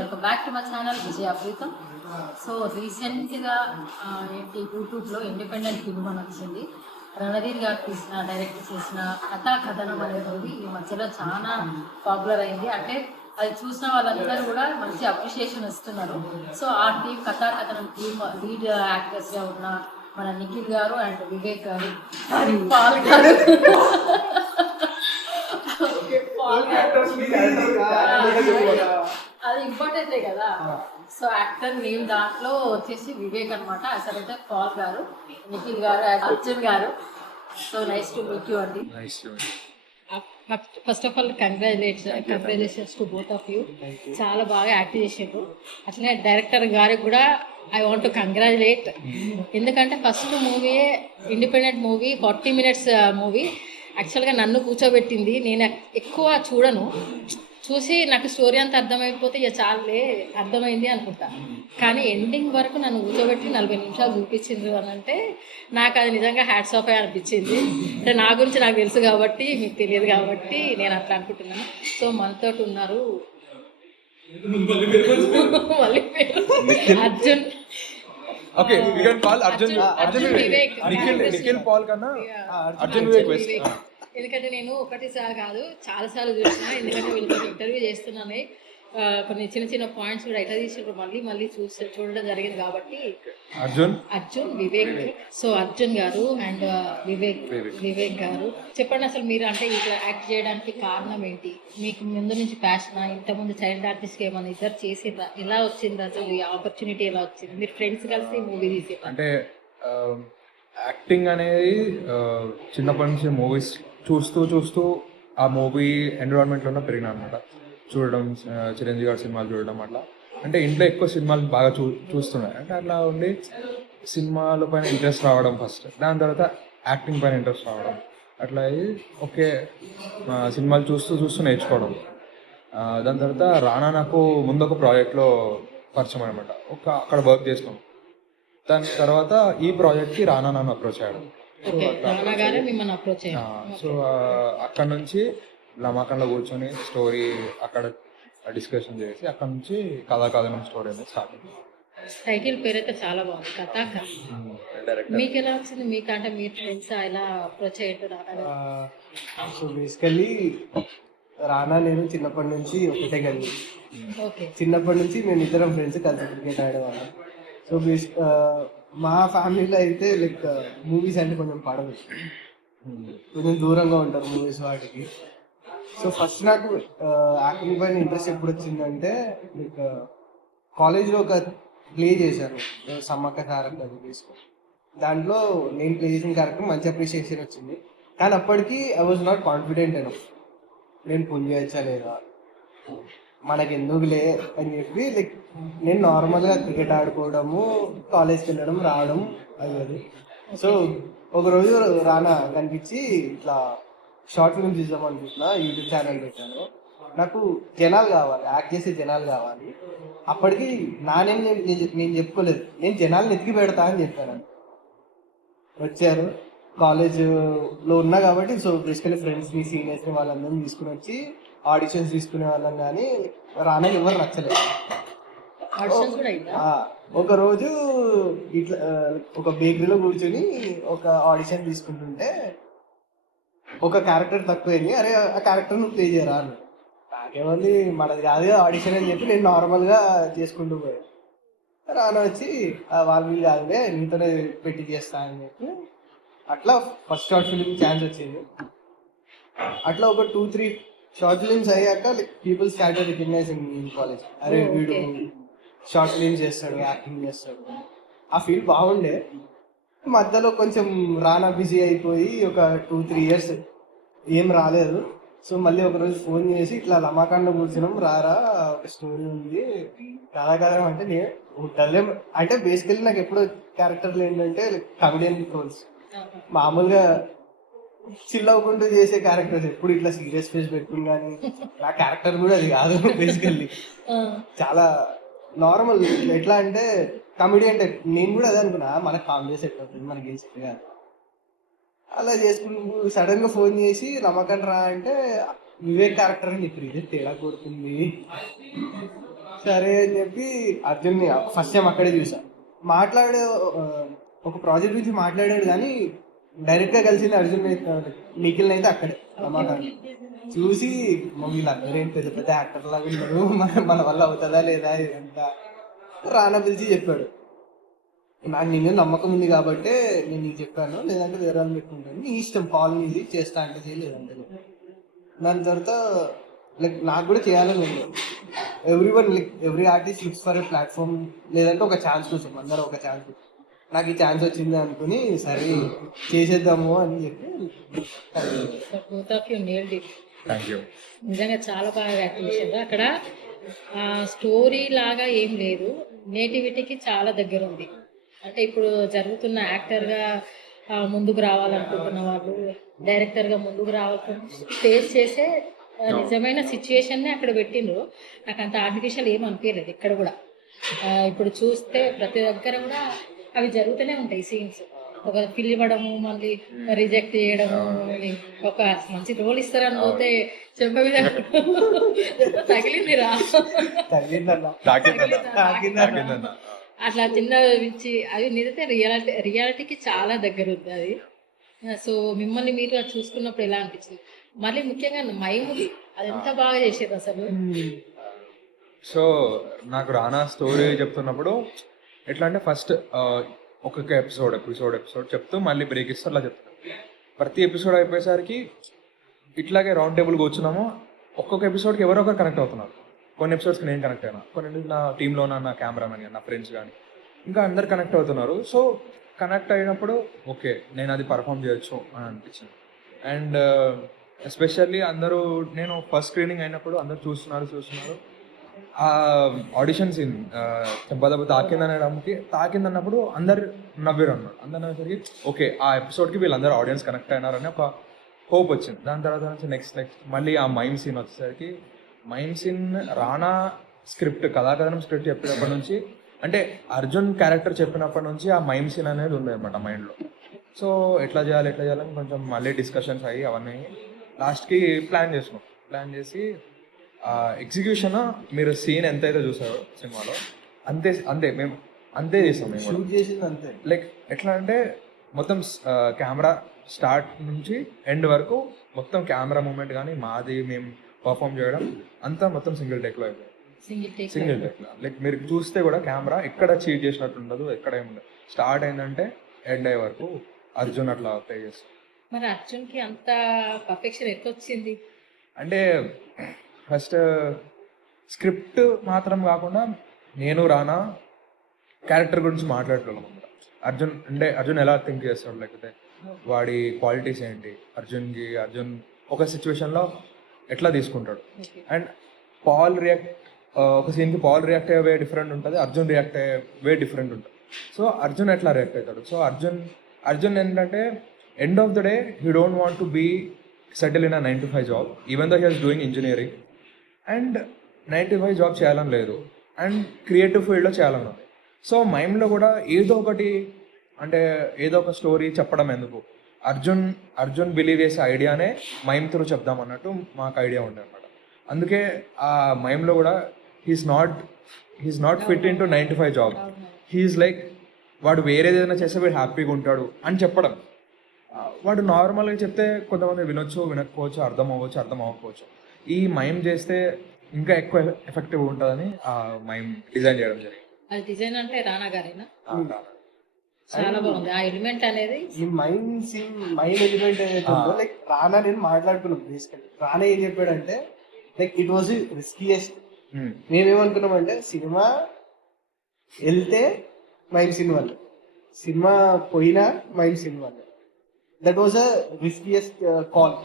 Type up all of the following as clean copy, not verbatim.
Welcome back to my channel Vijaya Amrutham. So రీసెంట్గా ఏంటి యూట్యూబ్లో ఇండిపెండెంట్ ఫిల్మ్ అని వచ్చింది. రణధీర్ గారు డైరెక్ట్ చేసిన కథా కథనం అనేది ఈ మధ్యలో చాలా పాపులర్ అయింది. అంటే అది చూసిన వాళ్ళందరూ కూడా మంచి అప్రిషియేషన్ ఇస్తున్నారు. సో ఆ టీం కథా కథనం టీమ్ లీడ్ యాక్టర్స్గా ఉన్న మన నిఖిల్ గారు అండ్ వివేక్ గారు, పాల్ గారు అది ఇంపార్టెంటే కదా. సో యాక్టర్ నేమ్ దాంట్లో వచ్చేసి వివేక్ అనమాట. అసలైతే పాల్ గారు, నిఖిల్ గారు, అర్జున్ గారు. So nice to meet you అండి. First of all congratulations to both of you. చాలా బాగా యాక్ట్ చేసారు. అట్లనే డైరెక్టర్ గారికి కూడా ఐ వాంట్ టు కంగ్రాచులేట్. ఎందుకంటే ఫస్ట్ మూవీయే ఇండిపెండెంట్ మూవీ, 40 minutes మూవీ. యాక్చువల్గా నన్ను కూర్చోబెట్టింది. నేను ఎక్కువ చూడను, చూసి నాకు స్టోరీ అంతా అర్థమైపోతే ఇక చాలే అర్థమైంది అనుకుంటా. కానీ ఎండింగ్ వరకు నన్ను కూర్చోబెట్టి 40 నిమిషాలు చూపించిండ్రు అని అంటే నాకు అది నిజంగా హ్యాట్స్ ఆఫ్ అనిపించింది. అంటే నా గురించి నాకు తెలుసు కాబట్టి, మీకు తెలియదు కాబట్టి నేను అట్లా అనుకుంటున్నాను. సో మనతో ఉన్నారు మళ్ళీ Arjun, Okay, we can call Arjun Vivek. Nikhil Paul kన్నా Arjun Vivek. ఎందుకంటే నేను ఒకటిసారి కాదు చాలా సార్లు చూసిన. ఎందుకంటే వీళ్ళతో ఇంటర్వ్యూ చేస్తున్నాను. కొన్ని చిన్న చిన్న పాయింట్స్ కూడా ఎట్లా తీసినప్పుడు మళ్ళీ చూడడం జరిగింది కాబట్టి అర్జున్ వివేక్. సో అర్జున్ గారు అండ్ వివేక్ గారు, చెప్పండి అసలు మీరు అంటే ఇట్లా యాక్ట్ చేయడానికి కారణం ఏంటి? మీకు ముందు నుంచి ప్యాషన్, ఇంతకుముందు చైల్డ్ ఆర్టిస్ట్కి ఏమైనా ఇద్దరు చేసేదా? ఎలా వచ్చింది అసలు ఈ ఆపర్చునిటీ? ఎలా వచ్చింది? మీరు ఫ్రెండ్స్ కలిసి మూవీ తీసే అంటే యాక్టింగ్ అనేది చిన్నప్పటి నుంచి మూవీస్ చూస్తూ ఆ మూవీ ఎన్విరాన్మెంట్లోనే పెరిగినా అనమాట. చూడడం, చిరంజీవి గారి సినిమాలు చూడడం అట్లా. అంటే ఇంట్లో ఎక్కువ సినిమాలు బాగా చూస్తున్నాయి. అంటే అట్లా ఉండి సినిమాల పైన ఇంట్రెస్ట్ రావడం ఫస్ట్, దాని తర్వాత యాక్టింగ్ పైన ఇంట్రెస్ట్ రావడం, అట్లా అయ్యి ఓకే సినిమాలు చూస్తూ నేర్చుకోవడం. దాని తర్వాత రానా నాకు ముందు ఒక ప్రాజెక్ట్లో పరిచయం అనమాట. అక్కడ వర్క్ చేసినాం. దాని తర్వాత ఈ ప్రాజెక్ట్కి రానా నన్ను అప్రోచ్ అయ్యాడు. సో అక్కడ నుంచి లమాకంలో కూర్చొని స్టోరీ అక్కడ డిస్కషన్ చేసి అక్కడ నుంచి కథనం స్టోరీ అనేది స్టార్ట్ అయింది. టైటిల్ పేరు అయితే చాలా బాగుంది, కథ. మీకు ఎలా వచ్చింది? మీకంటే మీరు ఫ్రెండ్స్ ఎలా అప్రోచ్ అయ్యారు? సో బేసికల్లీ రానా నేను చిన్నప్పటి నుంచి ఒకటే కలిగి, చిన్నప్పటి నుంచి మేము ఇద్దరం ఫ్రెండ్స్ కలిసి క్రికెట్ ఆడేవాళ్ళం. సో మా ఫ్యామిలీలో అయితే లైక్ మూవీస్ అంటే కొంచెం పడదు, కొంచెం దూరంగా ఉంటారు మూవీస్ వాటికి. సో ఫస్ట్ నాకు యాక్టింగ్ పైన ఇంట్రెస్ట్ ఎప్పుడు వచ్చిందంటే లైక్ కాలేజ్లో ఒక ప్లే చేశాను, సమ్మక్క క్యారెక్టర్ తీసుకొని. దాంట్లో నేను ప్లే చేసిన క్యారెక్టర్ మంచి అప్రిషియేషన్ వచ్చింది. కానీ అప్పటికి I was not confident enough, నేను పుల్ చేయొచ్చా లేదా, మనకి ఎందుకులే అని చెప్పి లైక్ నేను నార్మల్గా క్రికెట్ ఆడుకోవడము, కాలేజ్కి వెళ్ళడం రావడం అయ్యేది. సో ఒకరోజు రానా కనిపించి ఇట్లా షార్ట్ ఫిల్మ్ చూద్దాం అనుకుంటున్నా, యూట్యూబ్ ఛానల్ పెట్టాను, నాకు జనాలు కావాలి, యాక్ట్ చేసే జనాలు కావాలి. అప్పటికి నేను చెప్పుకోలేదు, నేను జనాలను ఎత్తికి పెడతా అని చెప్పాను. వచ్చారు, కాలేజ్లో ఉన్నా కాబట్టి సో బేసికలీ ఫ్రెండ్స్ని, సీనియర్స్ని వాళ్ళందరినీ తీసుకుని వచ్చి ఆడిషన్స్ తీసుకునే వాళ్ళం. కానీ రానా ఎవరు నచ్చలేదు. ఒకరోజు ఇట్లా ఒక బేకరీలో కూర్చొని ఒక ఆడిషన్ తీసుకుంటుంటే ఒక క్యారెక్టర్ తక్కువైంది. అరే ఆ క్యారెక్టర్ నువ్వు ప్లే చేయరా అన్నాడు. నాకేమంది, మనది కాదు ఆడిషన్ అని చెప్పి నేను నార్మల్గా చేసుకుంటూ పోయాను. రానా వచ్చి వాళ్ళు కాదులే నీతోనే పెట్టి చేస్తా అని చెప్పి అట్లా ఫస్ట్ షార్ట్ ఫిలిం ఛాన్స్ వచ్చింది. అట్లా ఒక 2-3 షార్ట్ ఫిలిమ్స్ అయ్యాక like people started recognizing in college. అరే వీడు షార్ట్ ఫిలిమ్స్ చేస్తాడు, యాక్టింగ్ చేస్తాడు. ఆ ఫీల్ బాగుండే. మధ్యలో కొంచెం రానా బిజీ అయిపోయి ఒక 2-3 years ఏం రాలేదు. సో మళ్ళీ ఒకరోజు ఫోన్ చేసి ఇట్లా లమాకాండ కూర్చున్నాం, రారా ఒక స్టోరీ ఉంది కథాకథం అంటే నేను ఉంటలే. అంటే బేసికల్లీ నాకు ఎప్పుడు క్యారెక్టర్లు ఏంటంటే కమెడియన్ రోల్స్, మామూలుగా చిల్ అవ్వకుండా చేసే క్యారెక్టర్స్, ఎప్పుడు ఇట్లా సీరియస్ ఫేస్ పెట్టుకుని. కానీ నా క్యారెక్టర్ కూడా అది కాదు, బేసికల్లీ చాలా నార్మల్. ఎట్లా అంటే కామెడీ అంటే నేను కూడా అదే అనుకున్నా, మనకు కామెడీ సెట్ అవుతుంది, మనకి ఏం సెట్ కాదు. అలా చేసుకుంటూ సడన్గా ఫోన్ చేసి రమాకాంత్ రా అంటే వివేక్ క్యారెక్టర్ అని చెప్పి ఇది తేడా కొడుతుంది. సరే అని చెప్పి అర్జున్ని ఫస్ట్ టైం అక్కడే చూసా. మాట్లాడే ఒక ప్రాజెక్ట్ గురించి మాట్లాడాడు కానీ డైరెక్ట్ గా కలిసింది అర్జున్ నిఖిల్ అయితే అక్కడే రమాకాంత్. చూసి వీళ్ళందరూ ఏం పెద్ద పెద్ద యాక్టర్ లాగా ఉన్నారు, మన వల్ల అవుతుందా లేదా ఇదంతా. రానా పిలిచి చెప్పాడు, నాకు నీ మీద నమ్మకం ఉంది కాబట్టి నేను నీకు చెప్పాను, లేదంటే వేరే వాళ్ళు పెట్టుకుంటాను, నీ ఇష్టం, కాల్ నీది, చేస్తా అంటే చేయలేదంటే. దాని తర్వాత లైక్ నాకు కూడా చేయాలని ఉంది. Every artist looks for a platform, లేదంటే ఒక ఛాన్స్ కోసం, అందరూ ఒక ఛాన్స్. నాకు ఈ ఛాన్స్ వచ్చింది అనుకుని సరే చేసేద్దాము అని చెప్పి both of you nailed it. Thank you. నిజంగా చాలా బాగా యాక్ట్ చేశారు. అక్కడ స్టోరీ లాగా ఏం లేదు, నేటివిటీకి చాలా దగ్గర ఉంది. అంటే ఇప్పుడు జరుగుతున్న యాక్టర్గా ముందుకు రావాలనుకుంటున్న వాళ్ళు, డైరెక్టర్గా ముందుకు రావాలనుకుంటున్న ఫేస్ చేసే నిజమైన సిచ్యుయేషన్ని అక్కడ పెట్టిండ్రు. నాకు అంత ఆర్టిఫిషియల్ ఏం అనిపించలేదు ఇక్కడ కూడా. ఇప్పుడు చూస్తే ప్రతి దగ్గర కూడా అవి జరుగుతూనే ఉంటాయి సీన్స్. ఒక ఫిల్ ఇవ్వడము, మళ్ళీ రిజెక్ట్ చేయడము, ఒక మంచి రోల్ ఇస్తారని పోతే చెంప మీద తగిలిందిరా, అట్లా చిన్న ఇచ్చి అవి నిజతే రియాలిటీకి చాలా దగ్గర ఉంది అది. సో మిమ్మల్ని మీరు అది చూసుకున్నప్పుడు ఎలా అనిపించింది? మళ్ళీ ముఖ్యంగా మైముది అది ఎంత బాగా చేసేది అసలు. సో నాకు రానా స్టోరీ చెప్తున్నప్పుడు ఎట్లా అంటే ఫస్ట్ ఒక్కొక్క ఎపిసోడ్ చెప్తూ మళ్ళీ బ్రేక్ ఇస్తూ అలా చెప్తాను. ప్రతి ఎపిసోడ్ అయిపోయేసరికి ఇట్లాగే రౌండ్ టేబుల్ కూర్చున్నాము. ఒక్కొక్క ఎపిసోడ్కి ఎవరో ఒకరు కనెక్ట్ అవుతున్నారు. కొన్ని ఎపిసోడ్స్కి నేను కనెక్ట్ అయినా, కొన్ని నా టీంలో నా కెమెరామెన్ కానీ, నా ఫ్రెండ్స్ కానీ, ఇంకా అందరు కనెక్ట్ అవుతున్నారు. సో కనెక్ట్ అయినప్పుడు ఓకే నేను అది పర్ఫామ్ చేయొచ్చు అని అనిపించింది. అండ్ ఎస్పెషల్లీ అందరూ, నేను ఫస్ట్ స్క్రీనింగ్ అయినప్పుడు అందరు చూస్తున్నారు. ఆ ఆడిషన్ సీన్ చెంపదెబ్బ తాకిందన్నప్పుడు అందరు నవ్వారు అన్నారు. అందరు నవ్వేసరికి ఓకే ఆ ఎపిసోడ్కి వీళ్ళందరూ ఆడియన్స్ కనెక్ట్ అయినారని ఒక హోప్ వచ్చింది. దాని తర్వాత నుంచి నెక్స్ట్ మళ్ళీ ఆ మైమ్ సీన్ వచ్చేసరికి, మైమ్ సీన్ రానా కథాకథనం స్క్రిప్ట్ చెప్పినప్పటి నుంచి, అంటే అర్జున్ క్యారెక్టర్ చెప్పినప్పటి నుంచి ఆ మైమ్ సీన్ అనేది ఉంది అనమాట మైండ్లో. సో ఎట్లా చేయాలని కొంచెం మళ్ళీ డిస్కషన్స్ అయ్యి అవన్నీ లాస్ట్కి ప్లాన్ చేసి ఎగ్జిక్యూషన్ మీరు సీన్ ఎంతైతే చూసారో సినిమాలో మేము అంతే చేసాం. మేము షూట్ చేసింది అంతే. లైక్ ఎట్లా అంటే మొత్తం కెమెరా స్టార్ట్ నుంచి ఎండ్ వరకు మొత్తం కెమెరా మూమెంట్ కానీ మాది మేము పర్ఫామ్ చేయడం అంతా మొత్తం సింగిల్ టేక్లో అయిపోయింది. సింగిల్ టేక్లో లైక్ మీరు చూస్తే కూడా కెమెరా ఎక్కడ చీట్ చేసినట్టు ఉండదు, ఎక్కడ ఏముండదు. స్టార్ట్ అయిందంటే ఎండ్ అయ్యే వరకు అర్జున్ అట్లా ప్లే చేస్తాం. మరి అర్జున్కి అంత పర్ఫెక్షన్ ఎట్లా వచ్చింది? అంటే ఫస్ట్ స్క్రిప్ట్ మాత్రం కాకుండా నేను రానా క్యారెక్టర్ గురించి మాట్లాడుతున్నాం. అర్జున్ ఎలా థింక్ చేస్తాడు, లేకపోతే వాడి క్వాలిటీస్ ఏంటి, అర్జున్ ఒక సిచ్యువేషన్లో ఎట్లా తీసుకుంటాడు. అండ్ ఒక సీన్కి పాల్ రియాక్ట్ అయ్యే వే డిఫరెంట్ ఉంటుంది, అర్జున్ రియాక్ట్ అయ్యే వే డిఫరెంట్ ఉంటుంది. సో అర్జున్ ఎట్లా రియాక్ట్ అవుతాడు. సో అర్జున్ ఏంటంటే end of the day he don't want to be settle in 9 to 5 job, even though he is doing engineering. And 9 to 5 job చేయాలని లేదు, and creative ఫీల్డ్లో చేయాలని ఉంది. సో మైండ్లో కూడా ఏదో ఒక స్టోరీ చెప్పడం ఎందుకు, అర్జున్ బిలీవ్ చేసే ఐడియానే మైమ్ త్రూ చెప్దాం అన్నట్టు మాకు ఐడియా ఉండే అనమాట. అందుకే ఆ మైమ్లో కూడా he's not fit in to 9 to 5 job. He's like వాడు వేరేది ఏదైనా చేస్తే వీడు హ్యాపీగా ఉంటాడు అని చెప్పడం. వాడు నార్మల్గా చెప్తే కొంతమంది వినకపోవచ్చు, అర్థం అవ్వకపోవచ్చు. ఈ మైమ్ చేస్తే ఇంకా ఎక్కువ ఎఫెక్టివ్ ఉంటుందని ఆ మైమ్ డిజైన్ చేయడం జరిగింది. అది డిజైన్ అంటే రానా గారేనా? చాలా బాగుంది ఆ ఎలిమెంట్ అనేది. ఈ మైమ్ ఎలిమెంట్ ఏదైతే ఉందో, లైక్ రానా నేను మాట్లాడుకున్నాం బేసికల్లీ. రానా ఏం చెప్పాడంటే లైక్ ఇట్ వాజ్ రిస్కియెస్ట్. మేమేమనుకున్నామంటే సినిమా వెళ్తే మైమ్ సినిమాలు, సినిమా పోయినా మైమ్ సినిమాలు. That was a riskiest call.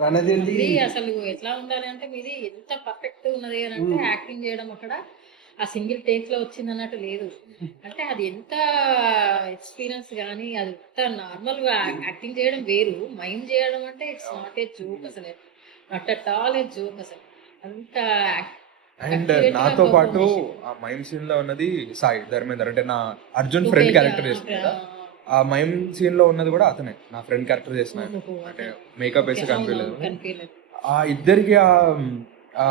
రణధీర్ది అసలు ఎట్లా ఉండాలి అంటే మీది ఎంత పర్ఫెక్ట్ ఉన్నది అని అంటే యాక్టింగ్ చేయడం అక్కడ ఆ సింగిల్ టేక్ లో వచ్చింది అన్నట్టు లేదు. అంటే అది ఎంత ఎక్స్పీరియన్స్ కానీ, అది ఎంత నార్మల్ గా యాక్టింగ్ చేయడం వేరు, మైమ్ చేయడం అంటే ఇట్స్ నాట్ ఏ జోక్, అసలు not at all A joke అసలు అంత. అండ్ నాతో పాటు ఆ మైమ్ సీన్ లో ఉన్నది సాయి ధర్మేందర్, అంటే నా అర్జున్ ఫ్రెండ్ క్యారెక్టర్ చేస్తున్నా. ఆ మైమ్ సీన్ లో ఉన్నది కూడా అతనే, నా ఫ్రెండ్ క్యారెక్టర్ చేసిన. అంటే మేకప్ వేసి కనిపించలేదు. ఆ ఇద్దరికి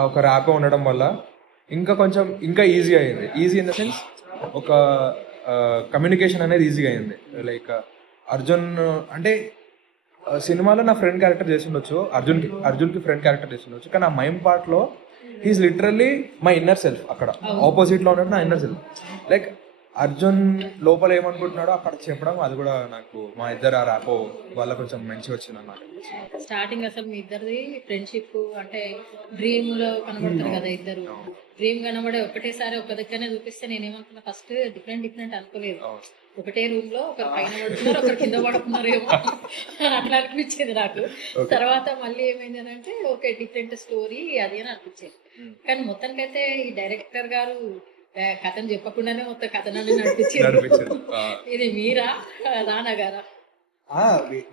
ఒక ర్యాప్ ఉండడం వల్ల ఇంకా ఈజీ అయింది. ఈజీ ఇన్ ద సెన్స్ ఒక కమ్యూనికేషన్ అనేది ఈజీగా అయింది. లైక్ అర్జున్ అంటే సినిమాలో నా ఫ్రెండ్ క్యారెక్టర్ చేసిండొచ్చు, అర్జున్కి ఫ్రెండ్ క్యారెక్టర్ చేసిండొచ్చు, కానీ ఆ మైమ్ పార్ట్లో he's literally my inner self. అక్కడ ఆపోజిట్లో ఉన్నట్టు నా ఇన్నర్ సెల్ఫ్. లైక్ అర్జున్ లోపల ఏమనుకుంటున్నాడో అక్కడ చెప్పడం, అది కూడా నాకు మా ఇద్దరు ఆ ర్యాపో వల్ల కొంచెం మంచిగా వచ్చింది అన్నమాట. స్టార్టింగ్ అసలు మీ ఇద్దరిది ఫ్రెండ్షిప్ అంటే డ్రీమ్ లో కనబడతారు కదా ఇద్దరు. డ్రీమ్ కనబడే ఒకటేసారి ఒక దగ్గరనే చూపిస్తే నేనేమనుకున్నా ఫస్ట్ డిఫరెంట్ అనుకోలేదు. ఒకటే రూమ్ లో ఒకరు పైన పడుతున్నారు, ఒకరు కింద పడుతున్నారేమో అట్లా అనిపించేది నాకు. తర్వాత మళ్ళీ ఏమైంది అని అంటే ఓకే డిఫరెంట్ స్టోరీ అది అని అనిపించేది. కానీ మొత్తానికైతే ఈ డైరెక్టర్ గారు కథను చెప్పకుండానే మొత్తం కథనాన్ని నడిపించారు. ఇది మీరా రానా గారా?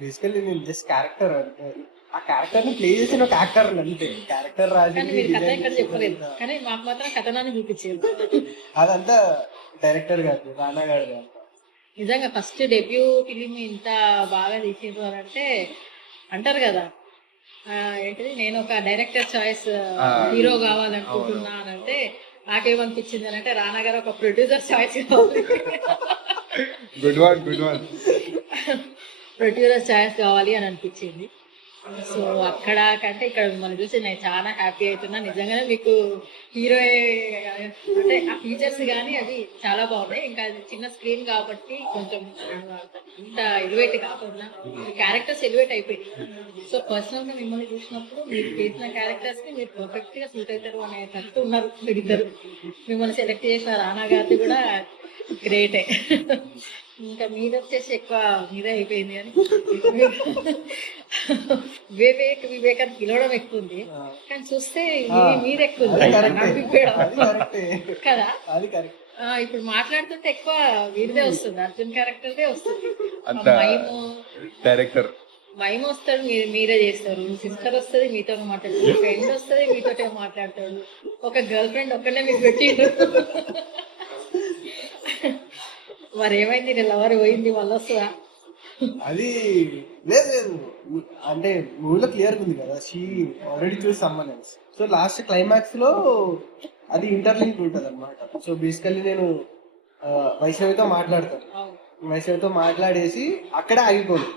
బేసికల్లీ నేను జస్ట్ క్యారెక్టర్, ఆ క్యారెక్టర్ ని ప్లే చేసిన ఒక యాక్టర్ అంతే. క్యారెక్టర్ కానీ మీరు కథ ఎక్కడ చెప్పలేదు, కానీ మాకు మాత్రం కథనాన్ని చూపించారు. అదంతా డైరెక్టర్ గారు, రానా గారు గారు. నిజంగా ఫస్ట్ డెబ్యూ ఫిలిం ఇంత బాగా తీసేది అని అంటే అంటారు కదా ఏంటిది, నేను ఒక డైరెక్టర్ చాయిస్ హీరో కావాలనుకుంటున్నా అని అంటే నాకేమనిపించింది అని అంటే రానా గారు ఒక ప్రొడ్యూసర్ చాయిస్ కావాలి, ప్రొడ్యూసర్ చాయిస్ కావాలి అని అనిపించింది. సో అక్కడ కంటే ఇక్కడ మిమ్మల్ని చూసి నేను చాలా హ్యాపీ అవుతున్నా. నిజంగానే మీకు హీరో అంటే ఆ ఫీచర్స్ కానీ అది చాలా బాగున్నాయి. ఇంకా అది చిన్న స్క్రీన్ కాబట్టి కొంచెం ఇంత ఎలివేట్ కాకుండా క్యారెక్టర్స్ ఎలివేట్ అయిపోయింది. సో పర్సనల్గా మిమ్మల్ని చూసినప్పుడు మీరు చేసిన క్యారెక్టర్స్ని మీరు పర్ఫెక్ట్గా సూట్ అవుతారు అనేటట్టు ఉన్నారు మీరిద్దరు. మిమ్మల్ని సెలెక్ట్ చేసిన రానా గారిది కూడా గ్రేటే. ఇంకా మీద వచ్చేసి ఎక్కువ మీదే అయిపోయింది అని వివేక్ అని పిలవడం ఎక్కువ ఉంది, కానీ చూస్తే మీద ఎక్కువ ఉంది కదా. ఇప్పుడు మాట్లాడుతుంటే ఎక్కువ వీరిదే వస్తుంది, అర్జున్ క్యారెక్టర్దే వస్తుంది. మైమ్ వస్తాడు, మీరే చేస్తారు. సిస్టర్ వస్తుంది మీతో మాట్లాడతాడు, ఫ్రెండ్ వస్తుంది మీతో మాట్లాడతాడు, ఒక గర్ల్ ఫ్రెండ్ ఒక్కనే మీకు పెట్టిండు. మరి ఏమైంది, నేను ఎవరు పోయింది మళ్ళీ వస్తుందా? అది లేదు అంటే మూవీలో క్లియర్ ఉంది కదా, షీ ఆల్రెడీ చూసి someone else. So last climax లో అది ఇంటర్లింక్ ఉంటుంది అనమాట. సో బేసికల్లీ నేను వైష్ణవితో మాట్లాడతాను, వైష్ణవితో మాట్లాడేసి అక్కడే ఆగిపోను,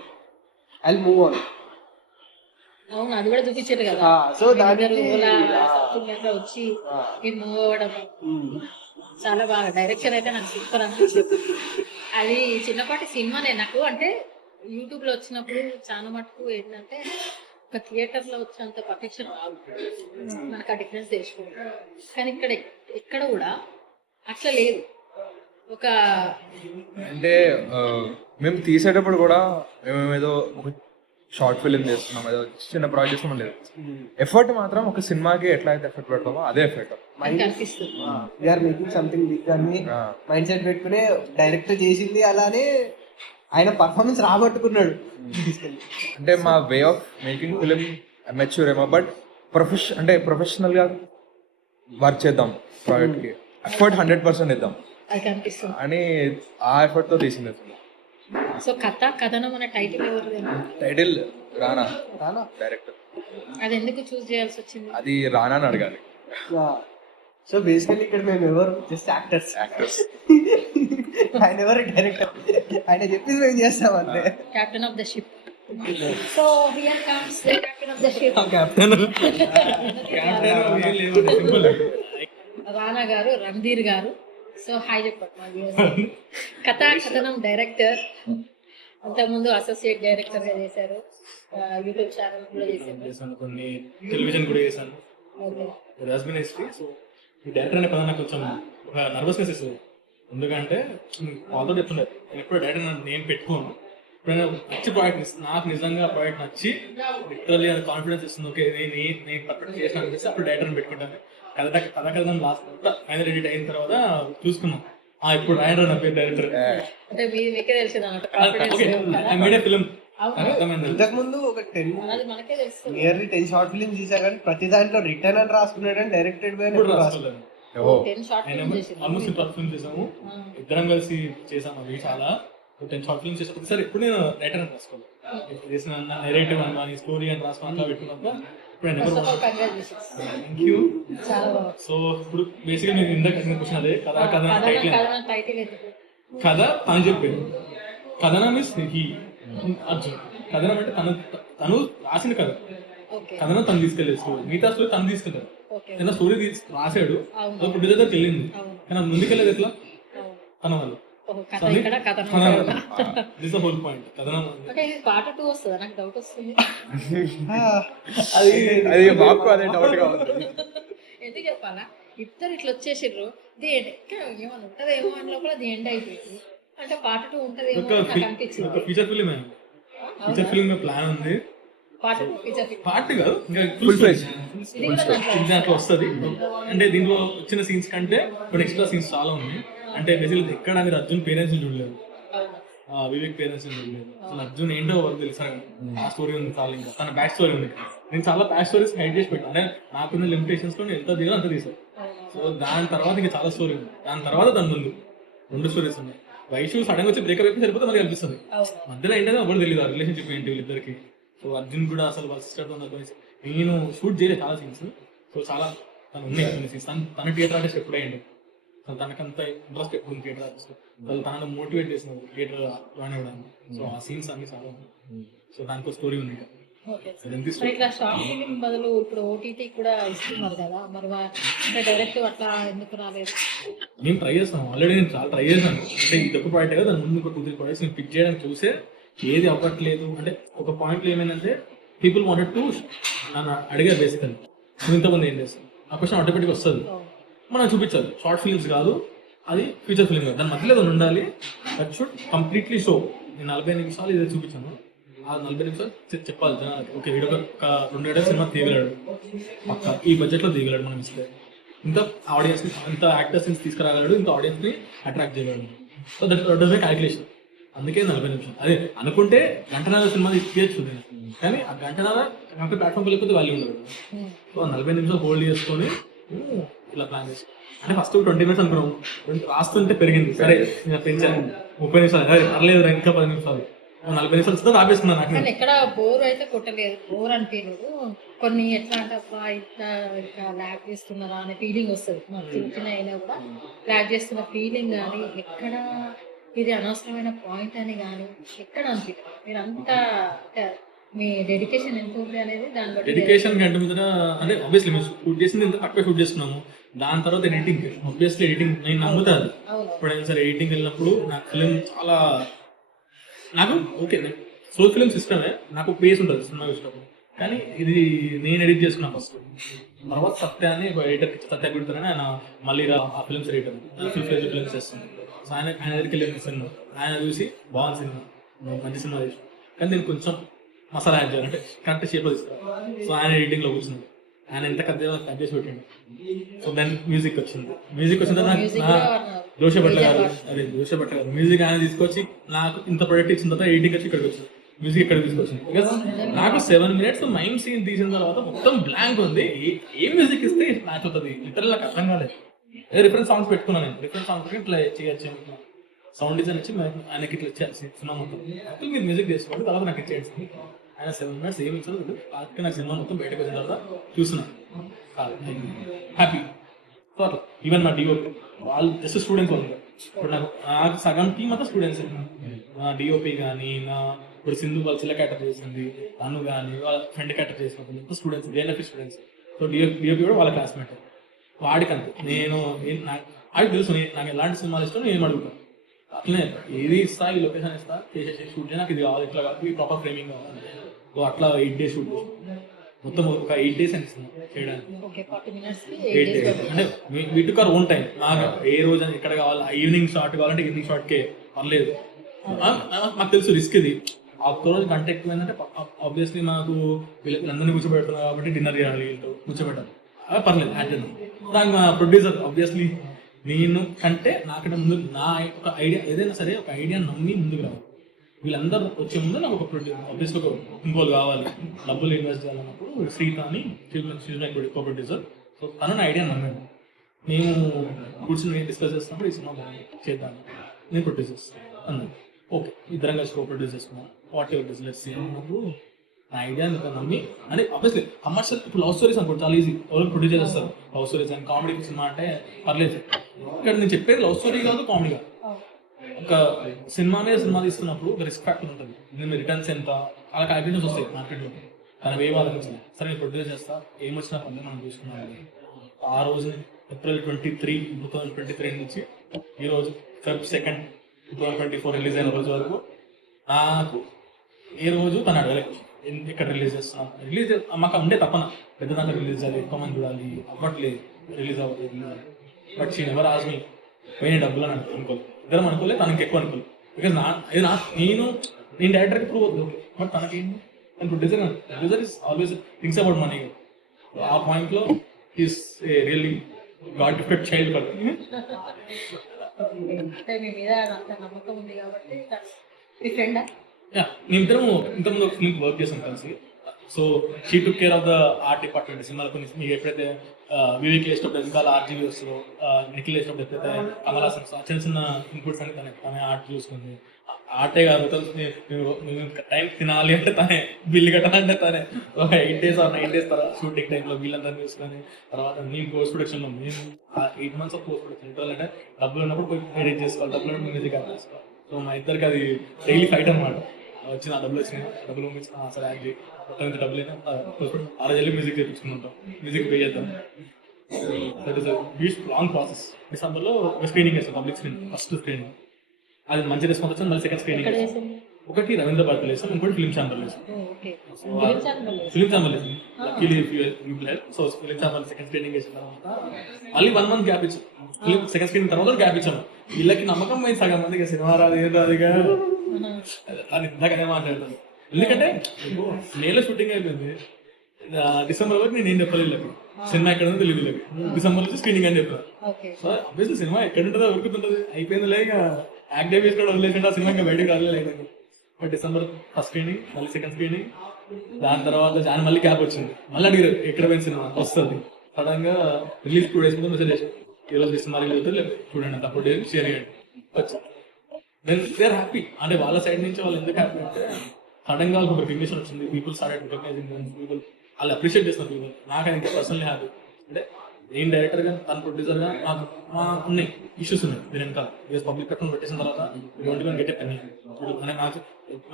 ఐ విల్ మూవ్ ఆన్. అవును, అది కూడా చూపించారు కదా. సో దాని వచ్చి మూవ్ అవ్వడం చాలా బాగా. డైరెక్షన్ అయితే నాకు సూపర్ అనిపించింది. అది చిన్నపాటి సినిమానే నాకు, అంటే యూట్యూబ్లో వచ్చినప్పుడు చాలా మటుకు ఏంటంటే ఒక థియేటర్లో వచ్చేంత పర్ఫెక్షన్ రాదు, మనకు ఆ డిఫరెన్స్ తెలుసుకోవాలి. కానీ ఎక్కడ కూడా అట్లా లేదు. ఒక అంటే మేము తీసేటప్పుడు కూడా మేమేదో ఒక షార్ట్ ఫిలిం చేస్తున్నాం, ఏదో చిన్న ప్రాజెక్ట్ చేస్తున్నాం లేదు. ఎఫర్ట్ మాత్రం ఒక సినిమాకి ఎట్లా అయితే ఎఫర్ట్ పెడతామో అదే effort we're making something big అని మైండ్ సెట్ పెట్టుకుని డైరెక్ట్ చేసింది. అలానే ఆయన పర్ఫార్మెన్స్ రాబట్టుకున్నాడు. అంటే మా way of making film mature ఏమో, బట్ ప్రొఫెషనల్ గా వర్క్ చేద్దాం, ప్రాజెక్ట్ కి ఎఫర్ట్ 100% ఇద్దాం అని ఆ ఎఫర్ట్ తో తీసింది. సో కథనం అనే టైటిల్ ఎవరిది? టైటిల్ రానా డైరెక్టర్. అది ఎందుకు చూస్ చేయాల్సి వచ్చింది? అది రానా అని అడగాలి. సో బేసికల్లీ ఇక్కడ మేము ఎవరు జస్ట్ యాక్టర్స్. ఆయన ఎవరు డైరెక్టర్, ఆయన చెప్పింది మేము చేస్తాం అంతే. Captain of the ship. So here comes the captain of the ship. రానా గారు, రణధీర్ గారు. సో హాయ్ చెప్పండి. కథనం డైరెక్టర్, అంతకుముందు అసోసియేట్ డైరెక్టర్ గా చేశారు, యూట్యూబ్ ఛానల్ కూడా చేశారు, కొన్ని టెలివిజన్ కూడా చేశాను. Husband history. సో ఈ డైరెక్టర్ అనే పదం నాకు కొంచెం ఒక నర్వస్నెస్ ఇస్తుంది. ఎందుకంటే వాళ్ళతో చెప్తుండే నేను ఎప్పుడు డైరెక్టర్ నేను పెట్టుకోను. ఎప్పుడైనా మంచి ప్రాజెక్ట్ నాకు నిజంగా ప్రాజెక్ట్ నచ్చి లిటరల్లీ అది కాన్ఫిడెన్స్ ఇస్తుంది, ఓకే నేను పర్ఫెక్ట్ చేసిన అనిపిస్తే అప్పుడు డైరెక్టర్ని పెట్టుకుంటాను. కథ లాస్ట్ ఫైనల్ ఎడిట్ అయిన తర్వాత చూసుకున్నాం, ఇప్పుడు రాయడం నా పేరు డైరెక్టర్. ఇంతకు ముందు ఒక 10 షార్ట్ ఫిల్మ్ తీసా కానీ ప్రతి దాంట్లో రిటర్న్ అని రాసుకున్నాడు అని డైరెక్టెడ్ రాసుకోలేదు. ఆల్మోస్ట్ 12 ఫిల్మ్స్ చేసాము, ఇద్దరం కలిసి చేసాము. అవి చాలా 10 షార్ట్ ఫిల్మ్స్ చేసాం. ఒకసారి ఎప్పుడు నేను రైటర్ అని రాసుకోలేదు, చేసిన నెరేటివ్ అని స్టోరీ అని రాసుకున్నాక పెట్టుకున్నాక ఇప్పుడు number first of all 1. Congratulations. Thank you. చాలా బాగుంది. సో ఇప్పుడు బేసిక్గా నేను ఇందాక క్వశ్చన్ అదే కథ టైటిల్ టైటిల్ ఎందుకు? కథ తను చెప్పాడు. కథనం మీన్స్ హీ అర్జున్. కథనం అంటే తను రాసిన కథ. ఓకే కథనం తను తీసుకెళ్ళేది స్టోరీ, మిగతా స్టోరీ తను తీసుకెళ్తాడు. ఓకే తన స్టోరీ రాశాడు, అవును. ప్రొడ్యూసర్ దగ్గరికి వెళ్ళింది, అవును కానీ అది ముందుకెళ్ళేది ఎట్లా అవును. తన వల్ల. ఓహో, కథ ఇక్కడ కథ. This the whole point. కథనం ఓకే, ఇది పార్ట్ 2 వస్తుందా? నాకు డౌట్ వస్తుంది. అది మాకు అదే డౌట్గా ఉంది. ఎందుకు చెప్పాలా, ఇద్దరు ఇట్లా వచ్చేసిర్రు, ది ఎండ్ ఏమన్నా ఉంటుందేమో అని లోపల ది ఎండ్ అయిపోయింది. అంటే పార్ట్ 2 ఉంటుందేమో ఒక అని నాకు అనిపించింది. Feature film feature film plan ఉంది. పార్ట్ 2 ఫీచర్ పార్ట్ కాదు, ఇంకా ఫుల్ ఫ్లెజ్. ఇది కూడా దాంట్లో దాంట్లో వస్తుంది. అంటే దీంట్లో వచ్చిన సీన్స్ కంటే కొన్ని ఎక్స్ట్రా సీన్స్ చాలా ఉన్నాయి. అంటే బేసిక్లీ ఎక్కడ మీరు అర్జున్ పేరెంట్స్ చూడలేదు, అవును. వివేక్ పేరెంట్స్ చూడలేదు. అసలు అర్జున్ ఏంటో వరకు తెలుసా, ఆ స్టోరీ ఉంది చాలా, ఇంకా తన బ్యాక్ స్టోరీ ఉంది. నేను చాలా బ్యాక్ స్టోరీస్ హైడ్ చేసి పెట్టాను, అంటే నాకున్న లిమిటేషన్స్ లో నేను ఎంత దిగా అంత తీసాను. సో దాని తర్వాత ఇంకా చాలా స్టోరీ ఉంది. దాని తర్వాత దాని ముందు 2 స్టోరీస్ ఉన్నాయి. వైషు సడన్ గా వచ్చి బ్రేకప్ అయిపోయి సరిపోతే మరి అనిపిస్తుంది. అవును. మధ్యలో ఏంటంటే అప్పుడు తెలియదు ఆ రిలేషన్షిప్ ఏంటి వీళ్ళిద్దరికి. సో అర్జున్ కూడా అసలు వాళ్ళ సిస్టర్ తో నేను షూట్ చేయలేదు చాలా సీన్స్. సో చాలా తను ఉన్నాయి కొన్ని సీన్స్. తన థియేటర్ ఆర్టిస్ట్ ఎప్పుడు అయ్యింది, తనకంత ఇంట్రెస్ట్ ఎప్పుడు ఉంది థియేటర్ ఆర్టిస్ట్. వాళ్ళు తనను మోటివేట్ చేసినారు థియేటర్ రానివ్వడానికి. సో ఆ సీన్స్ అన్ని చాలా ఉన్నాయి. సో దానికి స్టోరీ ఉంది. ఓకే. మరి ఇట్లా షార్ట్ ఫిలిం బదులు ఇప్పుడు ఓటీటీ కూడా ఇస్తున్నారు కదా, మరి అంటే డైరెక్ట్ అట్లా ఎందుకు రాలేదు? నేను ట్రై చేస్తాను, ఆల్రెడీ నేను చాలా ట్రై చేశాను. అంటే ఇది ఒక ప్రాజెక్ట్ కదా, దాని ముందు ఒక 2-3 ప్రాజెక్ట్స్ నేను పిక్ చేయడానికి చూసే ఏది అవ్వట్లేదు. అంటే ఒక పాయింట్లో ఏమైందంటే పీపుల్ వాంటెడ్ టు నన్ను అడిగారు బేసికల్లీ, నువ్వు ఇంతమంది ఏం చేస్తాను, ఆ క్వశ్చన్ ఆటోమేటిక్గా వస్తుంది. మనం చూపించాలి షార్ట్ ఫిల్మ్స్ కాదు, అది ఫీచర్ ఫిల్మ్ కాదు, దాని మధ్యలో ఏదైనా ఉండాలి. That should completely show. నేను 40 నిమిషాలు ఇదే చూపించాను, ఆ 40 నిమిషాలు చెప్పాలి జనాలకి. ఓకే వీడియో ఒక 2 గంటల సినిమా తీయగలడు, పక్క ఈ బడ్జెట్లో తీయగలడు, మనం ఇస్తే ఇంత ఆడియన్స్ని, ఇంత యాక్టర్స్ని తీసుకురాగలడు, ఇంత ఆడియన్స్ని అట్రాక్ట్ చేయగలడు. So that was my calculation. అందుకే 40 నిమిషాలు. అదే అనుకుంటే గంటన్నర సినిమా తీయచ్చు నేను, కానీ ఆ గంటన్నర నాకు ప్లాట్ఫామ్ వెళ్ళిపోతే వాల్యూ ఉండదు. సో 40 నిమిషాలు హోల్డ్ చేసుకొని ఇలా ప్లాన్ చేసి, అంటే ఫస్ట్ 20 మినిట్స్ అనుకున్నాము, రాస్తుంటే పెరిగింది, సరే నేను పెంచాను 30 నిమిషాలు, అదే పర్లేదు ఇంకా 10 నిమిషాలు, 40 నిమిషాలు వస్తే ఆపేస్తున్నాను. నాకు కానీ ఎక్కడ బోర్ అయితే కొట్టలేదు, బోర్ అనిపించలేదు. కొన్ని ఎట్లా అంటే అబ్బా ఇట్లా ఇంకా ల్యాగ్ చేస్తున్నారా అనే ఫీలింగ్ వస్తుంది. చిన్న చిన్న అయినా కూడా ల్యాగ్ చేస్తున్న ఫీలింగ్ కానీ, ఎక్కడ ఇది అనవసరమైన పాయింట్ అని కానీ ఎక్కడ అనిపించదు. మీరు అంతా మీ డెడికేషన్ ఎంత ఉంది అనేది దాన్ని బట్టి. డెడికేషన్ గంట మీద, అంటే ఆబ్వియస్లీ మేము షూట్ చేసింది ఇంత తక్కువ షూట్ చేసుకున్నాము. దాని తర్వాత ఎడిటింగ్, ఆబ్వియస్లీ ఎడిటింగ్ నేను నమ్ముతాను. ఎప్పుడైనా సరే ఎడిటింగ్ వెళ్ళినప్పుడు నాకు ఫిలిం చాలా, నాకు ఓకే స్లో ఫిలిం సిస్టమే, నాకు పేస్ ఉంటుంది సినిమా చూసినప్పుడు. కానీ ఇది నేను ఎడిట్ చేసుకున్నా ఫస్ట్, తర్వాత సత్య అని ఒక ఎడిటర్ సత్య పెడతారని ఆయన మళ్ళీ ఆ films editor full fledged films చేస్తుంది. సో ఆయన దగ్గరికి వెళ్ళిన సినిమా ఆయన చూసి బాగుంది సినిమా, మంచి సినిమా చేసి, కానీ నేను కొంచెం మసాలా యాడ్ చేయాలి, అంటే కరెక్ట్ షేప్లో తీసుకురావాలి. సో ఆయన ఎడిటింగ్లో కూర్చున్నాడు, ఆయన ఎంత కట్ చేసి పెట్టండి. సో దెన్ మ్యూజిక్ వచ్చింది. మ్యూజిక్ వచ్చిన తర్వాత జోష భట్ల గారు, అదే జోష భట్ల గారు మ్యూజిక్ ఆయన తీసుకొచ్చి నాకు ఇంత ప్రొడక్ట్ ఇచ్చిన తర్వాత ఎడిటింగ్ వచ్చి ఇక్కడికి వచ్చింది, మ్యూజిక్ ఇక్కడ తీసుకొచ్చింది. బికాస్ నాకు 7 minutes మైమ్ సీన్ తీసిన తర్వాత మొత్తం బ్లాంక్ ఉంది, ఏ మ్యూజిక్ ఇస్తే మ్యాచ్ అవుతుంది లిటరల్ నాకు అర్థం కాలేదు. రిఫరెన్స్ సాంగ్స్ పెట్టుకున్నాను నేను, రిఫరెన్స్ సాంగ్స్ ఇట్లా చేయొచ్చు, సౌండ్ డిజైన్ వచ్చి ఆయనకి ఇట్లా ఇచ్చేసి సినిమా మొత్తం అప్పుడు మీరు మ్యూజిక్ చేసుకోండి, తర్వాత నాకు ఇచ్చేయండి. ఆయన 7 minutes ఏమి ఇచ్చారు, అక్కడ నాకు సినిమా మొత్తం బయటకు వచ్చిన తర్వాత చూస్తున్నాను హ్యాపీ. సో అట్లా ఈవెన్ మా డిఓపి వాళ్ళు జస్ట్ స్టూడెంట్స్ వాళ్ళు, ఇప్పుడు నాకు సగం టీమ్ అంతా స్టూడెంట్స్. నా డిఓపి కానీ, నా ఇప్పుడు సింధు వాళ్ళ చిల్ల క్యాటర్ చేసింది, తను కానీ వాళ్ళ ఫ్రెండ్ క్యాటర్ చేసినప్పుడు students, DNF students. So DOP కూడా వాళ్ళ క్లాస్మేట్. వాడికంతే నేను ఆడికి తెలుసు నాకు ఎలాంటి సినిమాలు ఇష్టం, నేను ఏం అడుగుతాను అట్లనే ఏది ఇస్తా, ఈ లొకేషన్ ఇస్తా, చేసేసి షూట్ చేసి నాకు ఇది కావాలి, ఇట్లా కావాలి, ప్రాపర్ ఫ్రేమింగ్ కావాలి. సో అట్లా 8 days షూట్ చేసి మొత్తం ఒక 8 days అనిపిస్తుంది చేయడానికి. 8 days అంటే we took our own time. నాకు ఏ రోజు ఎక్కడ కావాలి, ఈవినింగ్ షార్ట్ కావాలంటే ఈవినింగ్ షార్ట్కే పర్లేదు. మాకు తెలుసు రిస్క్ ఇది, ఆ రోజు గంట ఎక్కువైందంటే ఆబ్వియస్లీ మాకు వీళ్ళందరినీ కూర్చోబెడుతున్నారు కాబట్టి డిన్నర్ చేయాలి, వీళ్ళతో కూర్చోబెట్టాలి, పర్లేదు యాడ్ చేద్దాం. దానికి మా ప్రొడ్యూసర్ ఆబ్వియస్లీ నేను కంటే నాకంటే ముందు నా ఒక ఐడియా ఏదైనా సరే ఒక ఐడియా నమ్మి ముందుకు రావాలి. వీళ్ళందరూ వచ్చే ముందు నాకు ఒక ప్రొడ్యూసర్ ఆబ్వియస్లీ ఒక ఇంకోలు కావాలి, డబ్బులు ఇన్వెస్ట్ చేయాలన్నప్పుడు శ్రీత అని కో ప్రొడ్యూసర్. సో తను నా ఐడియా నమ్మాను. మేము కూర్చొని డిస్కస్ చేస్తున్నప్పుడు ఈ సినిమా చేద్దాను, నేను ప్రొడ్యూస్ చేస్తాను అన్నాను. ఓకే ఇద్దరం కలిసి కో ప్రొడ్యూస్ చేసుకున్నాం, వాట్ ఎవర్ లెట్స్ సీ అన్నప్పుడు నా ఐడియా నమ్మి అంటే ఆబ్వియస్లీ కమర్షియల్ ఇప్పుడు లవ్ స్టోరీస్ అనుకోండి చాలా ఈజీ ఎవరు ప్రొడ్యూస్ చేస్తారు love stories and comedy cinema అంటే పర్లేదు. ఇక్కడ నేను చెప్పేది లవ్ స్టోరీ కాదు కామెడీ కాదు. ఒక సినిమా మీద సినిమా తీసుకున్నప్పుడు ఒక రిస్క్ ఫ్యాక్టర్ ఉంటుంది. నేను రిటర్న్స్ ఎంత అలా క్యాల్కులేషన్స్ వస్తాయి మార్కెట్లో. తన ఏ ఆలోచించింది సరే నేను ప్రొడ్యూస్ చేస్తా ఏమొచ్చినా పని మనం చూసుకున్నాం. ఆ రోజు April 23, 2023 నుంచి ఈ రోజు February 2, 2024 రిలీజ్ అయిన రోజు వరకు నాకు ఏ రోజు తను అడగలేదు ఇక్కడ రిలీజ్ చేస్తున్నాం. రిలీజ్ మాకు ఉండే తప్పన పెద్ద దాంట్లో రిలీజ్ అవ్వాలి, ఎక్కువ మంది చూడాలి, అవ్వట్లేదు, రిలీజ్ అవ్వలేదు. But she never asked me పోయిన డబ్బులు అని అనుకోలేదు. ఇద్దరం అనుకోలేదు, తనకి ఎక్కువ అనుకోలేదు. బికాజ్ నేను డైరెక్టర్కి ప్రూవ్ అవుతుంది. బట్ తనకేంటి నేను producer is always thinks about money. ఆ పాయింట్లో is a really God gifted child కదా. అంటే మీ మీద అంత నమ్మకం ఉంది కాబట్టి మీ ఫ్రెండా? మేమిద్దరం ఇంతకుముందు ఫిల్మ్ వర్క్ చేసాం కలిసి. So she took care of the art department. సినిమాలో కొన్ని మీకు ఎప్పుడైతే వివేక్ వేసినప్పుడు ఇంకా ఆర్జీవీ వస్తుందో, నిఖిల్ వేసినప్పుడు ఎప్పుడైతే కమలాసన్ చిన్న చిన్న ఇన్పుట్స్ అని తనే ఆర్ట్ చూసుకుంది. ఆర్టే కాదు మొత్తం టైం తినాలి అంటే తనే, బిల్లు కట్టాలంటే తనే. ఒక 8 days or 9 days తర్వాత షూటింగ్ టైంలో వీళ్ళందరినీ చూసుకొని తర్వాత నేను పోస్ట్ ప్రొడక్షన్లో మేము 8 months ఆఫ్ పోస్ట్ ప్రొడక్షన్ అంటే డబ్బులు ఉన్నప్పుడు పోయి ఎడిట్ చేసుకోవాలి, డబ్బులు ఉన్నప్పుడు మ్యూజిక్ యాడ్ చేసుకోవాలి. సో మా ఇద్దరికి అది డైలీ ఫైట్ అనమాట. వచ్చిన డబ్బులు వచ్చినాయి, డబ్బులు సరే యాక్ట్ చేయి, మొత్తం ఇంత డబ్బులు అయినా ఆ రోజు వెళ్ళి మ్యూజిక్ చేయించుకుంటాం, మ్యూజిక్ పే చేద్దాం. That is huge long process. డిసెంబర్లో ఒక స్క్రీనింగ్ చేస్తాం, పబ్లిక్ స్క్రీనింగ్, ఫస్ట్ స్క్రీనింగ్. అది మంచి రెస్పాన్స్ వచ్చింది. మళ్ళీ సెకండ్ స్క్రీనింగ్ ఒకటి రవీంద్ర భారతిలో వేసాం, ఇంకోటి ఫిలిం ఛాంబర్లో వేసాం. ఫిలిం ఛాంబర్ వేసాం. So film chamber second screening వేసిన తర్వాత మళ్ళీ 1 month గ్యాప్ ఇచ్చాం. ఫిలిం సెకండ్ స్క్రీనింగ్ తర్వాత గ్యాప్ ఇచ్చాము. వీళ్ళకి నమ్మకం పోయింది సగం మందికి, సినిమా రాదు ఏదో అదిగా అది ఇందాకనే మాట్లాడతాను. ఎందుకంటే మేలో షూటింగ్ అయిపోయింది, డిసెంబర్ వరకు నేను ఏం చెప్పలేదు వీళ్ళకి, సినిమా ఎక్కడ ఉందో తెలియదు వీళ్ళకి. డిసెంబర్ నుంచి స్క్రీనింగ్ అని చెప్పాను. సో అబ్వియస్లీ సినిమా ఎక్కడ ఉంటుందో ఉరుకుతుంటుంది, అయిపోయింది లేక యాక్టివ్ వేసుకోవడం వదిలేసింటే ఆ సినిమా ఇంకా బయటకు రాలేదు. బట్ డిసెంబర్ ఫస్ట్ స్క్రీనింగ్, మళ్ళీ సెకండ్ స్క్రీనింగ్, దాని తర్వాత జాన్ మళ్ళీ క్యాప్ వచ్చింది. మళ్ళీ అడిగారు ఎక్కడ పోయిన సినిమా వస్తుంది. సడన్ గా రిలీజ్ 2 days ముందు మెసేజ్ చేశారు, ఈరోజు సినిమా రిలీజ్ అవుతుంది, లేదు చూడండి అప్పుడు షేర్ చేయండి. వచ్చి దెన్ దే ఆర్ హ్యాపీ. అంటే వాళ్ళ సైడ్ నుంచి వాళ్ళు ఎందుకు హ్యాపీ అంటే సడన్ గా వాళ్ళకి ఒక రికగ్నిషన్ వచ్చింది, people started recognizing them, people వాళ్ళు అప్రిషియేట్ చేస్తున్నారు పీపుల్. నాకు ఇంకా పర్సనల్లీ హ్యాపీ. అంటే నేను డైరెక్టర్గా తను ప్రొడ్యూసర్గా నాకు ఉన్నాయి ఇష్యూస్ ఉన్నాయి దీని వెనకాల. బికాస్ పబ్లిక్ ప్లాట్ఫామ్ పెట్టేసిన తర్వాత డోంట్ గెట్ పెన్ అనే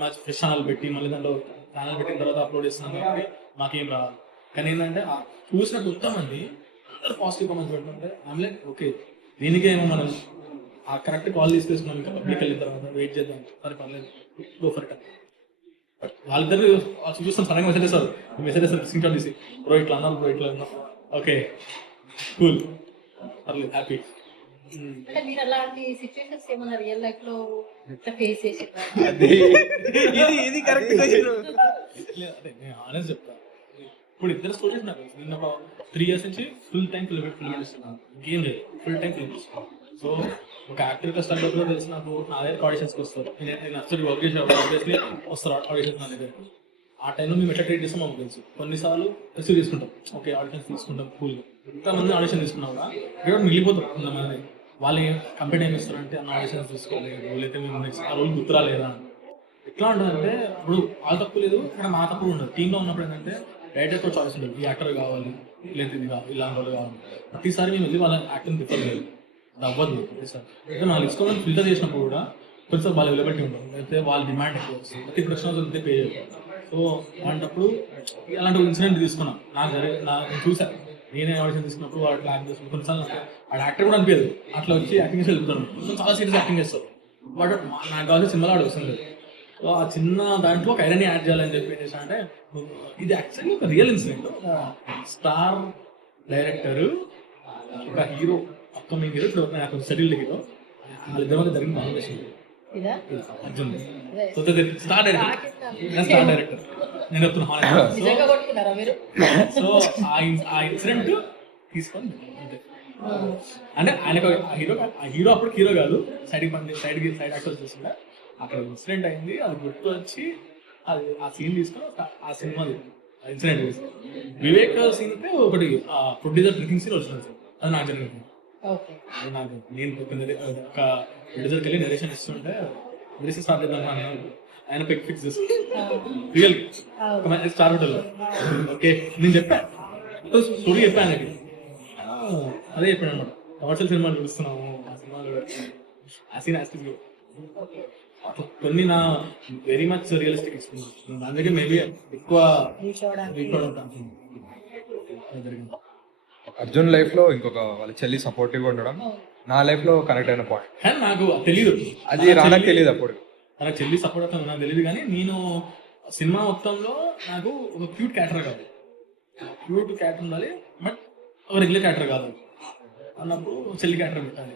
మ్యాచ్ ఫ్రెష్ ఛానల్ పెట్టి మళ్ళీ దాంట్లో ఛానల్ పెట్టిన తర్వాత అప్లోడ్ చేస్తున్నాం కాబట్టి మాకేం రావాలి. కానీ ఏంటంటే చూసిన మొత్తం మంది అందరూ పాజిటివ్ కామెంట్స్ పెట్టుకుంటే ఆమె ఓకే దీనికేమో మనం ఆ కరెక్ట్ కాల్ తీసుకొస్తున్నాం, ఇంకా పబ్లిక్ వెళ్ళిన తర్వాత వెయిట్ చేద్దాం, సరే పర్లేదు గో ఫర్ ఇట్. వాళ్ళిద్దరు చూస్తాం సడన్గా మెసేజ్ చేస్తారు, మెసేజ్ చేస్తారు స్క్రీన్ షాట్ తీసి, బ్రో ఇట్లా అన్నాం, బ్రో ఇట్లా అన్నాం, ఓకే కూల్ పర్లేదు హ్యాపీ. అంటే మీరు అలాంటి సిచ్యువేషన్స్ ఏమన్నా రియల్ లైఫ్ లో ఫేస్ చేసి? ఇది కరెక్ట్ క్వశ్చన్. అదే నేను ఆనెస్ట్ చెప్తా. ఇప్పుడు ఇద్దరు స్టూడెంట్స్ నాకు నిన్న ఒక 3 years నుంచి ఫుల్ టైం ఫిల్మ్ ఇస్తున్నాను, గేమ్ లేదు ఫుల్ టైం ఫిల్మ్ ఇస్తున్నాను. సో ఒక యాక్టర్ స్టార్ట్అప్ లో తెలిసి నాకు నా దగ్గర ఆడిషన్స్కి వస్తారు. నేను యాక్చువల్లీ వర్క్ చేసేవాళ్ళు ఆబ్వియస్లీ వస్తారు ఆడిషన్స్ నా దగ్గర. ఆ టైంలో మేము ఎట్లా ట్రీట్ చేస్తాం మాకు తెలుసు. కొన్నిసార్లు రిసీవ్ తీసుకుంటాం, ఓకే ఆడిషన్స్ తీసుకుంటాం కూల్గా. ఎంతమంది ఆడిషన్ తీసుకున్నా కూడా ఇక్కడ మిగిలిపోతాం కొంతమంది. వాళ్ళు కంప్లీట్ ఏమి ఇస్తారంటే అన్న ఆడిషన్స్ తీసుకోలేదు, లేకపోతే మేము నెక్స్ట్ ఆ రోజు గుర్తురాలేదా అని. ఎట్లా ఉంటుందంటే ఇప్పుడు వాళ్ళ తప్పు లేదు, ఇక్కడ మా తప్పు ఉండదు. టీంలో ఉన్నప్పుడు ఏంటంటే డైరెక్టర్తో చాయిస్ ఉంటుంది, ఈ యాక్టర్ కావాలి లేదు ఇది కావాలి ఇలాంటి వాళ్ళు కావాలి. ప్రతిసారి మేము వెళ్ళి వాళ్ళ యాక్టింగ్ ప్రిఫర్ లేదు, అది అవ్వదు ప్రతిసారి. అయితే వాళ్ళు ఇష్టం ఫిల్టర్ చేసినప్పుడు కూడా కొంచెం వాళ్ళు అవైలబిలిటీ ఉంటుంది, అయితే వాళ్ళ డిమాండ్ ఎక్కువ వస్తుంది, ప్రతి ప్రశ్న అంతే పే చేయాలి. సో అలాంటప్పుడు అలాంటి ఇన్సిడెంట్ తీసుకున్నాం. నాకు నేను చూసాను, నేనే ఆడిషన్ తీసుకున్నప్పుడు వాడు యాక్ట్ చేస్తున్నాను. కొన్నిసార్లు వాడు యాక్టర్ కూడా అనిపించదు, అట్లా వచ్చి యాక్టింగ్ చేసి వెళ్తాను. కొంచెం చాలా సీరియస్ యాక్టింగ్ చేస్తారు. వాడు నాకు కావాల్సిన సినిమాలో వాడు వస్తుంది. సో ఆ చిన్న దాంట్లో ఒక ఐరన్ యాడ్ చేయాలని చెప్పి ఏం చేశాను అంటే, ఇది యాక్చువల్లీ ఒక రియల్ ఇన్సిడెంట్. స్టార్ డైరెక్టర్ ఒక హీరో, అప్కమింగ్ హీరో, ఇప్పుడు నాకు సెటిల్డ్ హీరో, వాళ్ళిద్దరి మధ్య జరిగిన combination Arjun. So star director నేను చెప్తున్నాను. సో ఆ ఇన్సిడెంట్ తీసుకొని అంటే ఆయనకు హీరో అప్పుడు హీరో కాదు, సైడ్ యాక్టర్స్ చేస్తుండే. అక్కడ ఇన్సిడెంట్ అయింది, అది గుర్తు వచ్చి అది ఆ సీన్ తీసుకొని ఆ సినిమా ఇన్సిడెంట్ చేసి వివేక్ సీన్ అయితే ఒకటి ప్రొడ్యూసర్ డ్రింకింగ్ సీన్ వచ్చింది సార్. అది నాకు జరిగింది. నాకు నేను ఒక ప్రొడ్యూసర్కి వెళ్ళి నరేషన్ ఇస్తుంటే డ్రెస్ స్టార్ట్ చేద్దాం అన్నాడు. ఆయన పిక్ ఫిక్స్ చేసి రియల్ స్టార్ హోటల్. ఓకే నేను చెప్పాను స్టోరీ చెప్పాను ఆయనకి. అదే చెప్పాను అనమాట, కమర్షియల్ సినిమాలు చూస్తున్నాము, ఆ సినిమాలు ఆ సీన్ యాస్టిస్ కొన్ని నా వెరీ మచ్ రియలిస్టిక్ ఎక్స్పీరియన్స్. అందుకే మేబీ ఎక్కువ రీచ్ అవుతాను జరిగింది. అర్జున్ లైఫ్ లో ఇంకొక వాళ్ళ చెల్లి సపోర్టివ్ ఉండడం నా లైఫ్ లో కనెక్ట్ అయిన పాయింట్. కానీ నాకు తెలియదు, అది రానకు తెలియదు అప్పుడు. నాకు చెల్లి సపోర్ట్ అవుతాను నాకు తెలియదు. కానీ నేను సినిమా మొత్తంలో నాకు ఒక క్యూట్ క్యారెక్టర్ కాదు, క్యూట్ క్యారెక్టర్ ఉండాలి, బట్ ఒక రెగ్యులర్ క్యారెక్టర్ కాదు అన్నప్పుడు చెల్లి క్యారెక్టర్ పెట్టాలి.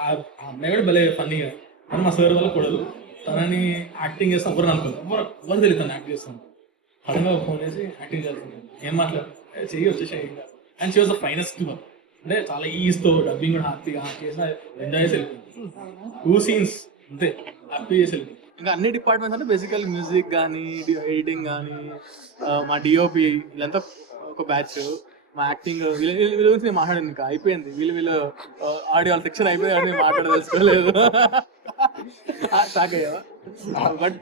ఆ అమ్మాయి కూడా భలే ఫన్నీగా, కానీ మా సార్ వల్ల కూడదు, తనని యాక్టింగ్ చేస్తాను ఎవరు అనుకోలేదు, ఎవరు తెలియదు తను యాక్ట్ చేస్తాను. సడన్గా ఫోన్ చేసి యాక్టింగ్ చేస్తాను, ఏం మాట్లాడు చెయ్యి వచ్చేసాయి. And she was the finest one, అంటే చాలా ఈజీతో డబ్బింగ్ కూడా హ్యాపీగా చేసిన ఎంజాయ్ చేసి వెళ్ళిపోయింది. 2 scenes అంతే హ్యాపీ చేసి వెళ్ళిపోయింది. ఇంకా అన్ని డిపార్ట్మెంట్స్ అంటే బేసికల్ మ్యూజిక్ కానీ, ఎడిటింగ్ కానీ, మా డిఓపి వీళ్ళంతా ఒక బ్యాచ్. మా యాక్టింగ్ వీళ్ళ గురించి నేను మాట్లాడాను, ఇంకా అయిపోయింది. వీళ్ళు ఆడియో సెక్షన్ అయిపోయింది, నేను మాట్లాడదలుచుకోలేదు. షాక్ అయ్యావా? But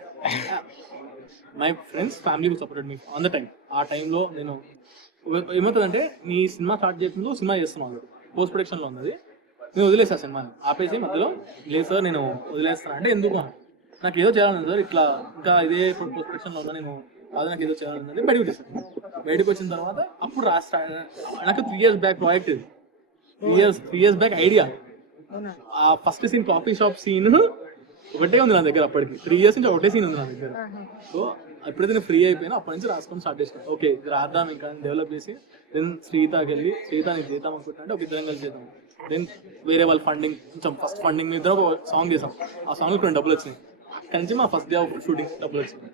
my friends family supported me on the time. ఆ టైంలో నేను ఏమవుతుందంటే, నీ సినిమా స్టార్ట్ చేసిందో సినిమా చేస్తున్నావు, పోస్ట్ ప్రొడక్షన్లో ఉన్నది, నేను వదిలేసా సినిమాని ఆపేసి మధ్యలో. లేదు సార్ నేను వదిలేస్తాను అంటే, ఎందుకు నాకు ఏదో చేయాలని సార్, ఇట్లా ఇంకా ఇదే పోస్ట్ ప్రొడక్షన్లో ఉన్నా, నేను అది నాకు ఏదో చేయాలని బయటకు వచ్చేసాను. బయటకు వచ్చిన తర్వాత అప్పుడు నాకు 3 years బ్యాక్ ప్రాజెక్ట్ ఇది, 3 years బ్యాక్ ఐడియా. ఆ first scene coffee shop scene ఒకటే ఉంది నా దగ్గర అప్పటికి, 3 years నుంచి ఒకటే సీన్ ఉంది నా దగ్గర. సో ఎప్పుడైతే నేను ఫ్రీ అయిపోయినా అప్పటి నుంచి రాసుకొని స్టార్ట్ చేసాను. ఓకే ఇది రాద్దాం ఇంకా డెవలప్ చేసి, దెన్ శ్రీతాకి వెళ్ళి శ్రీతాని చేద్దాం అనుకుంటున్నా, ఒక ఇద్దరం కలిసి చేద్దాం. దెన్ వేరే వాళ్ళ ఫండింగ్, కొంచెం ఫస్ట్ ఫండింగ్ మీద ఒక సాంగ్ చేసాం, ఆ సాంగ్లో 20 డబ్బులు వచ్చినాయి. అక్కడి నుంచి మా ఫస్ట్ డే ఆఫ్ షూటింగ్ డబ్బులు వచ్చినాయి.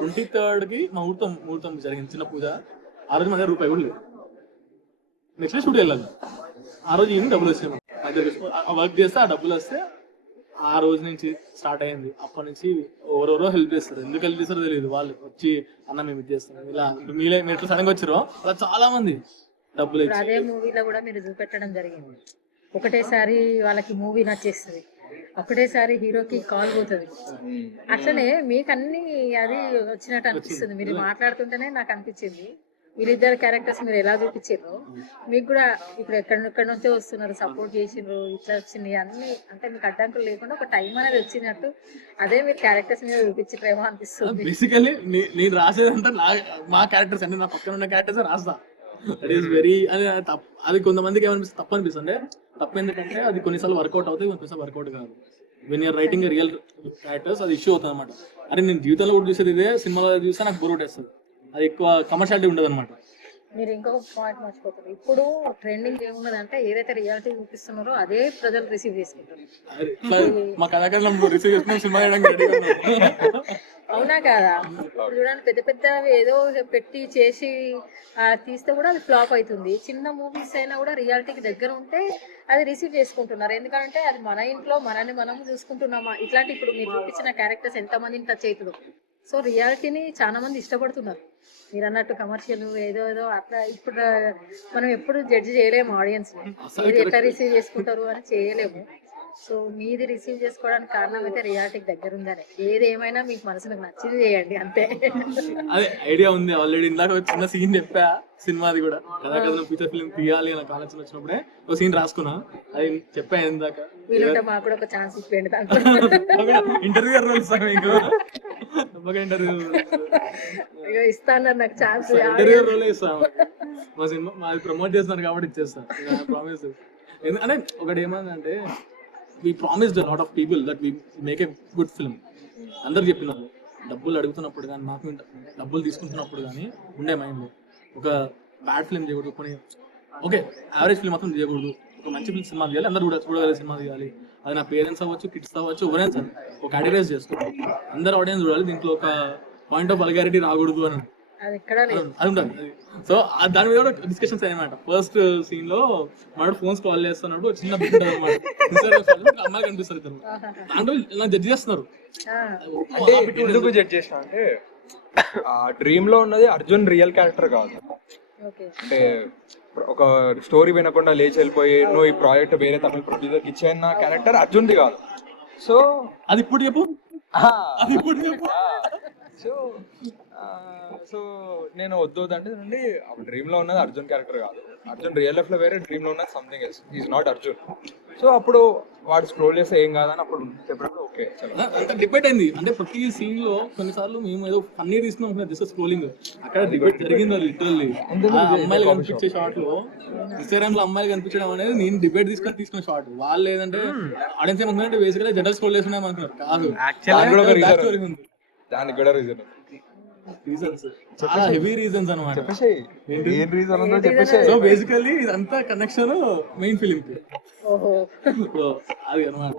23rd ముహూర్తం జరిగింది, చిన్న పూజ. ఆ రోజు మా దగ్గర రూపాయి కూడా లేదు. నెక్స్ట్ డే షూట్ వెళ్ళాలి, ఆ రోజు ఈవినింగ్ డబ్బులు వచ్చినాయి. మా దగ్గర వర్క్ చేస్తే ఆ డబ్బులు వస్తే ఆ రోజు నుంచి స్టార్ట్ అయింది. అప్పటి నుంచి ఎవరెవరో హెల్ప్ చేస్తారు, ఎందుకు హెల్ప్ చేస్తారో తెలియదు. వాళ్ళు వచ్చి అన్న మేము ఇది చేస్తాం ఇలా, మీరు ఎట్లా సడన్గా వచ్చారో అలా చాలా మంది డబ్బులు ఇచ్చి. అదే మూవీలో కూడా మీరు చూపెట్టడం జరిగింది, ఒకటేసారి వాళ్ళకి మూవీ నచ్చేస్తుంది, ఒకటేసారి హీరోకి కాల్ పోతుంది. అట్లనే మీకు అన్ని అది వచ్చినట్టు అనిపిస్తుంది. మీరు మాట్లాడుతుంటేనే నాకు అనిపించింది, వీళ్ళిద్దరు క్యారెక్టర్స్ మీరు ఎలా చూపించారు. మీకు కూడా ఇప్పుడు ఎక్కడి నుంచో వస్తున్నారు, సపోర్ట్ చేసిండ్రు, ఇట్లా వచ్చింది అన్ని, అంటే మీకు అడ్డంకులు లేకుండా ఒక టైం అనేది వచ్చినట్టు అదే మీరు క్యారెక్టర్స్ మీద చూపించారేమో అనిపిస్తుంది. బేసికల్లీ నేను రాసేదంతా మా క్యారెక్టర్స్ అంటే, నా పక్కన ఉన్న క్యారెక్టర్స్ రాస్తా. దట్ ఈస్ వెరీ అది కొంతమందికి ఏమనిపిస్తుంది, తప్పు అనిపిస్తుంది. తప్పు ఎందుకంటే అది కొన్నిసార్లు వర్కౌట్ అవుతాయి, కొన్నిసార్లు వర్కౌట్ కాదు. When you're writing real characters అది ఇష్యూ అవుతుంది అనమాట. అరే నేను జీవితంలో కూడా చూసేది ఇదే, సినిమాలో చూస్తే నాకు బోర్ కొట్టేస్తుంది, అది ఎక్కువ కమర్షియాలిటీ ఉండదు అనమాట. మీరు ఇంకొక పాయింట్ మర్చిపోతారు, ఇప్పుడు ట్రెండింగ్ ఏమున్నదంటే ఏదైతే రియాలిటీ చూపిస్తున్నారో అదే ప్రజలు రిసీవ్ చేసుకుంటారు. మా కళాకారులు రిసీవ్ చేసుకుని సినిమా అవునా కాదా? ఇప్పుడు చూడండి, పెద్ద పెద్ద ఏదో పెట్టి చేసి తీస్తే కూడా అది ఫ్లాప్ అవుతుంది. చిన్న మూవీస్ అయినా కూడా రియాలిటీకి దగ్గర ఉంటే అది రిసీవ్ చేసుకుంటున్నారు. ఎందుకంటే అది మన ఇంట్లో మనల్ని మనం చూసుకుంటున్నామా. ఇట్లాంటి ఇప్పుడు మీరు చూపించిన క్యారెక్టర్స్ ఎంతమందిని టచ్ అవుతుందో. సో రియాలిటీని చాలా మంది ఇష్టపడుతున్నారు. మీరు అన్నట్టు కమర్షియల్ ఏదో ఏదో అట్లా ఇప్పుడు మనం ఎప్పుడు జడ్జి చేయలేము ఆడియన్స్, ఏది ఎట్లా రిసీవ్ చేసుకుంటారు అని చేయలేము. సో మీది రిసీవ్ చేసుకోవడానికి కారణం అయితే రియాలిటీకి దగ్గర ఉందని. ఏది ఏమైనా మీకు మనసుకు నచ్చింది చేయండి అంతే. అదే ఐడియా ఉంది ఆల్రెడీ. ఇందాక చిన్న సీన్ చెప్పా సినిమాది కూడా, కథాకథనం ఫీచర్ ఫిల్మ్ తీయాలి నాకు ఆలోచన వచ్చినప్పుడే ఒక సీన్ రాసుకున్నా, అది చెప్పా ఇందాక. వీళ్ళంటే మాకు కూడా ఒక ఛాన్స్ ఇవ్వండి దాంట్లో. ఇంటర్వ్యూ మీకు ఇంటర్వ్యూ ఇస్తాను నాకు ఛాన్స్. ఇంటర్వ్యూ రోల్ ఇస్తాను, మా సినిమా మాది ప్రమోట్ చేస్తున్నారు కాబట్టి ఇచ్చేస్తాను ప్రామిస్. అంటే ఒకటి ఏమందంటే, we promised a lot of people that we make a good film. అందరు చెప్పినారు, డబ్బులు అడుగుతున్నప్పుడు కానీ, నాకు డబ్బులు తీసుకుంటున్నప్పుడు కానీ ఉండే మైండ్లో ఒక బ్యాడ్ ఫిల్మ్ చేయకూడదు, కొన్ని ఓకే యావరేజ్ ఫిల్మ్ మాత్రం చేయకూడదు, ఒక మంచి ఫిల్మ్ సినిమా తీయాలి, అందరు చూడగలిగే సినిమా తీయాలి. అది నా పేరెంట్స్ అవ్వచ్చు, కిడ్స్ అవ్వచ్చు, ఎవరైనా సరే ఒక కేటగరైజ్ చేసుకోవాలి, అందరు ఆడియన్స్ చూడాలి, దీంట్లో ఒక పాయింట్ ఆఫ్ వల్గారిటీ రాకూడదు అని అది ఉంటుంది. సో దాని మీద కూడా డిస్కషన్స్ అయ్యమాట. ఫస్ట్ సీన్ లో మన ఫోన్స్ కాల్ చేస్తున్నప్పుడు చిన్న బిడ్డ అనమాట, అమ్మాయి కనిపిస్తారు ఇద్దరు, దాంట్లో నాకు జడ్జి చేస్తున్నారు. ఎందుకు జడ్జ్ చేసిన అంటే, ఆ డ్రీమ్ లో ఉన్నది అర్జున్ రియల్ క్యారెక్టర్ కాదు. అంటే ఒక స్టోరీ వినకుండా లేచి వెళ్ళిపోయి నువ్వు ఈ ప్రాజెక్ట్ వేరే తమిళ ప్రొడ్యూసర్కి ఇచ్చేయన్న క్యారెక్టర్ అర్జున్ది కాదు. సో అది ఇప్పుడు చెప్పు, అది ఇప్పుడు చెప్పు. సో సో నేను వద్దు అంటే నుండి డ్రీమ్ లో ఉన్నది అర్జున్ క్యారెక్టర్ కాదు, అర్జున్ రియల్ లైఫ్ లో వేరే, డ్రీమ్ లో ఉన్నది something else, is not Arjun. So అప్పుడు వాడు స్క్రోల్ చేస్తే ఏం కాదని అప్పుడు చెప్పినప్పుడు ఓకే చలో. అంత డిబేట్ అయింది అంటే ప్రతి సీన్ లో కొన్నిసార్లు మేము ఏదో ఫన్నీ తీసుకున్నాం దిస్ స్క్రోలింగ్, అక్కడ డిబేట్ జరిగింది లిటరల్లీ. అమ్మాయిలు కనిపించే షాట్ లో ఇన్స్టాగ్రామ్ లో అమ్మాయిలు కనిపించడం అనేది నేను డిబేట్ తీసుకున్న షాట్. వాళ్ళు ఏదంటే ఆడియన్స్ ఏమనుకున్నారంటే బేసికల్గా జనరల్ స్క్రోల్ చేస్తున్నాం అనుకున్నారు, కాదు దానికి కూడా రీజన్ రీజన్స్ చాలా హెవీ రీజన్స్ అనమాట. చెప్పేసి ఏం రీజన్ ఉందో చెప్పేసి. సో బేసికల్లీ ఇదంతా కనెక్షన్ మెయిన్ ఫిలిం కి. ఓహో, సో అది అనమాట.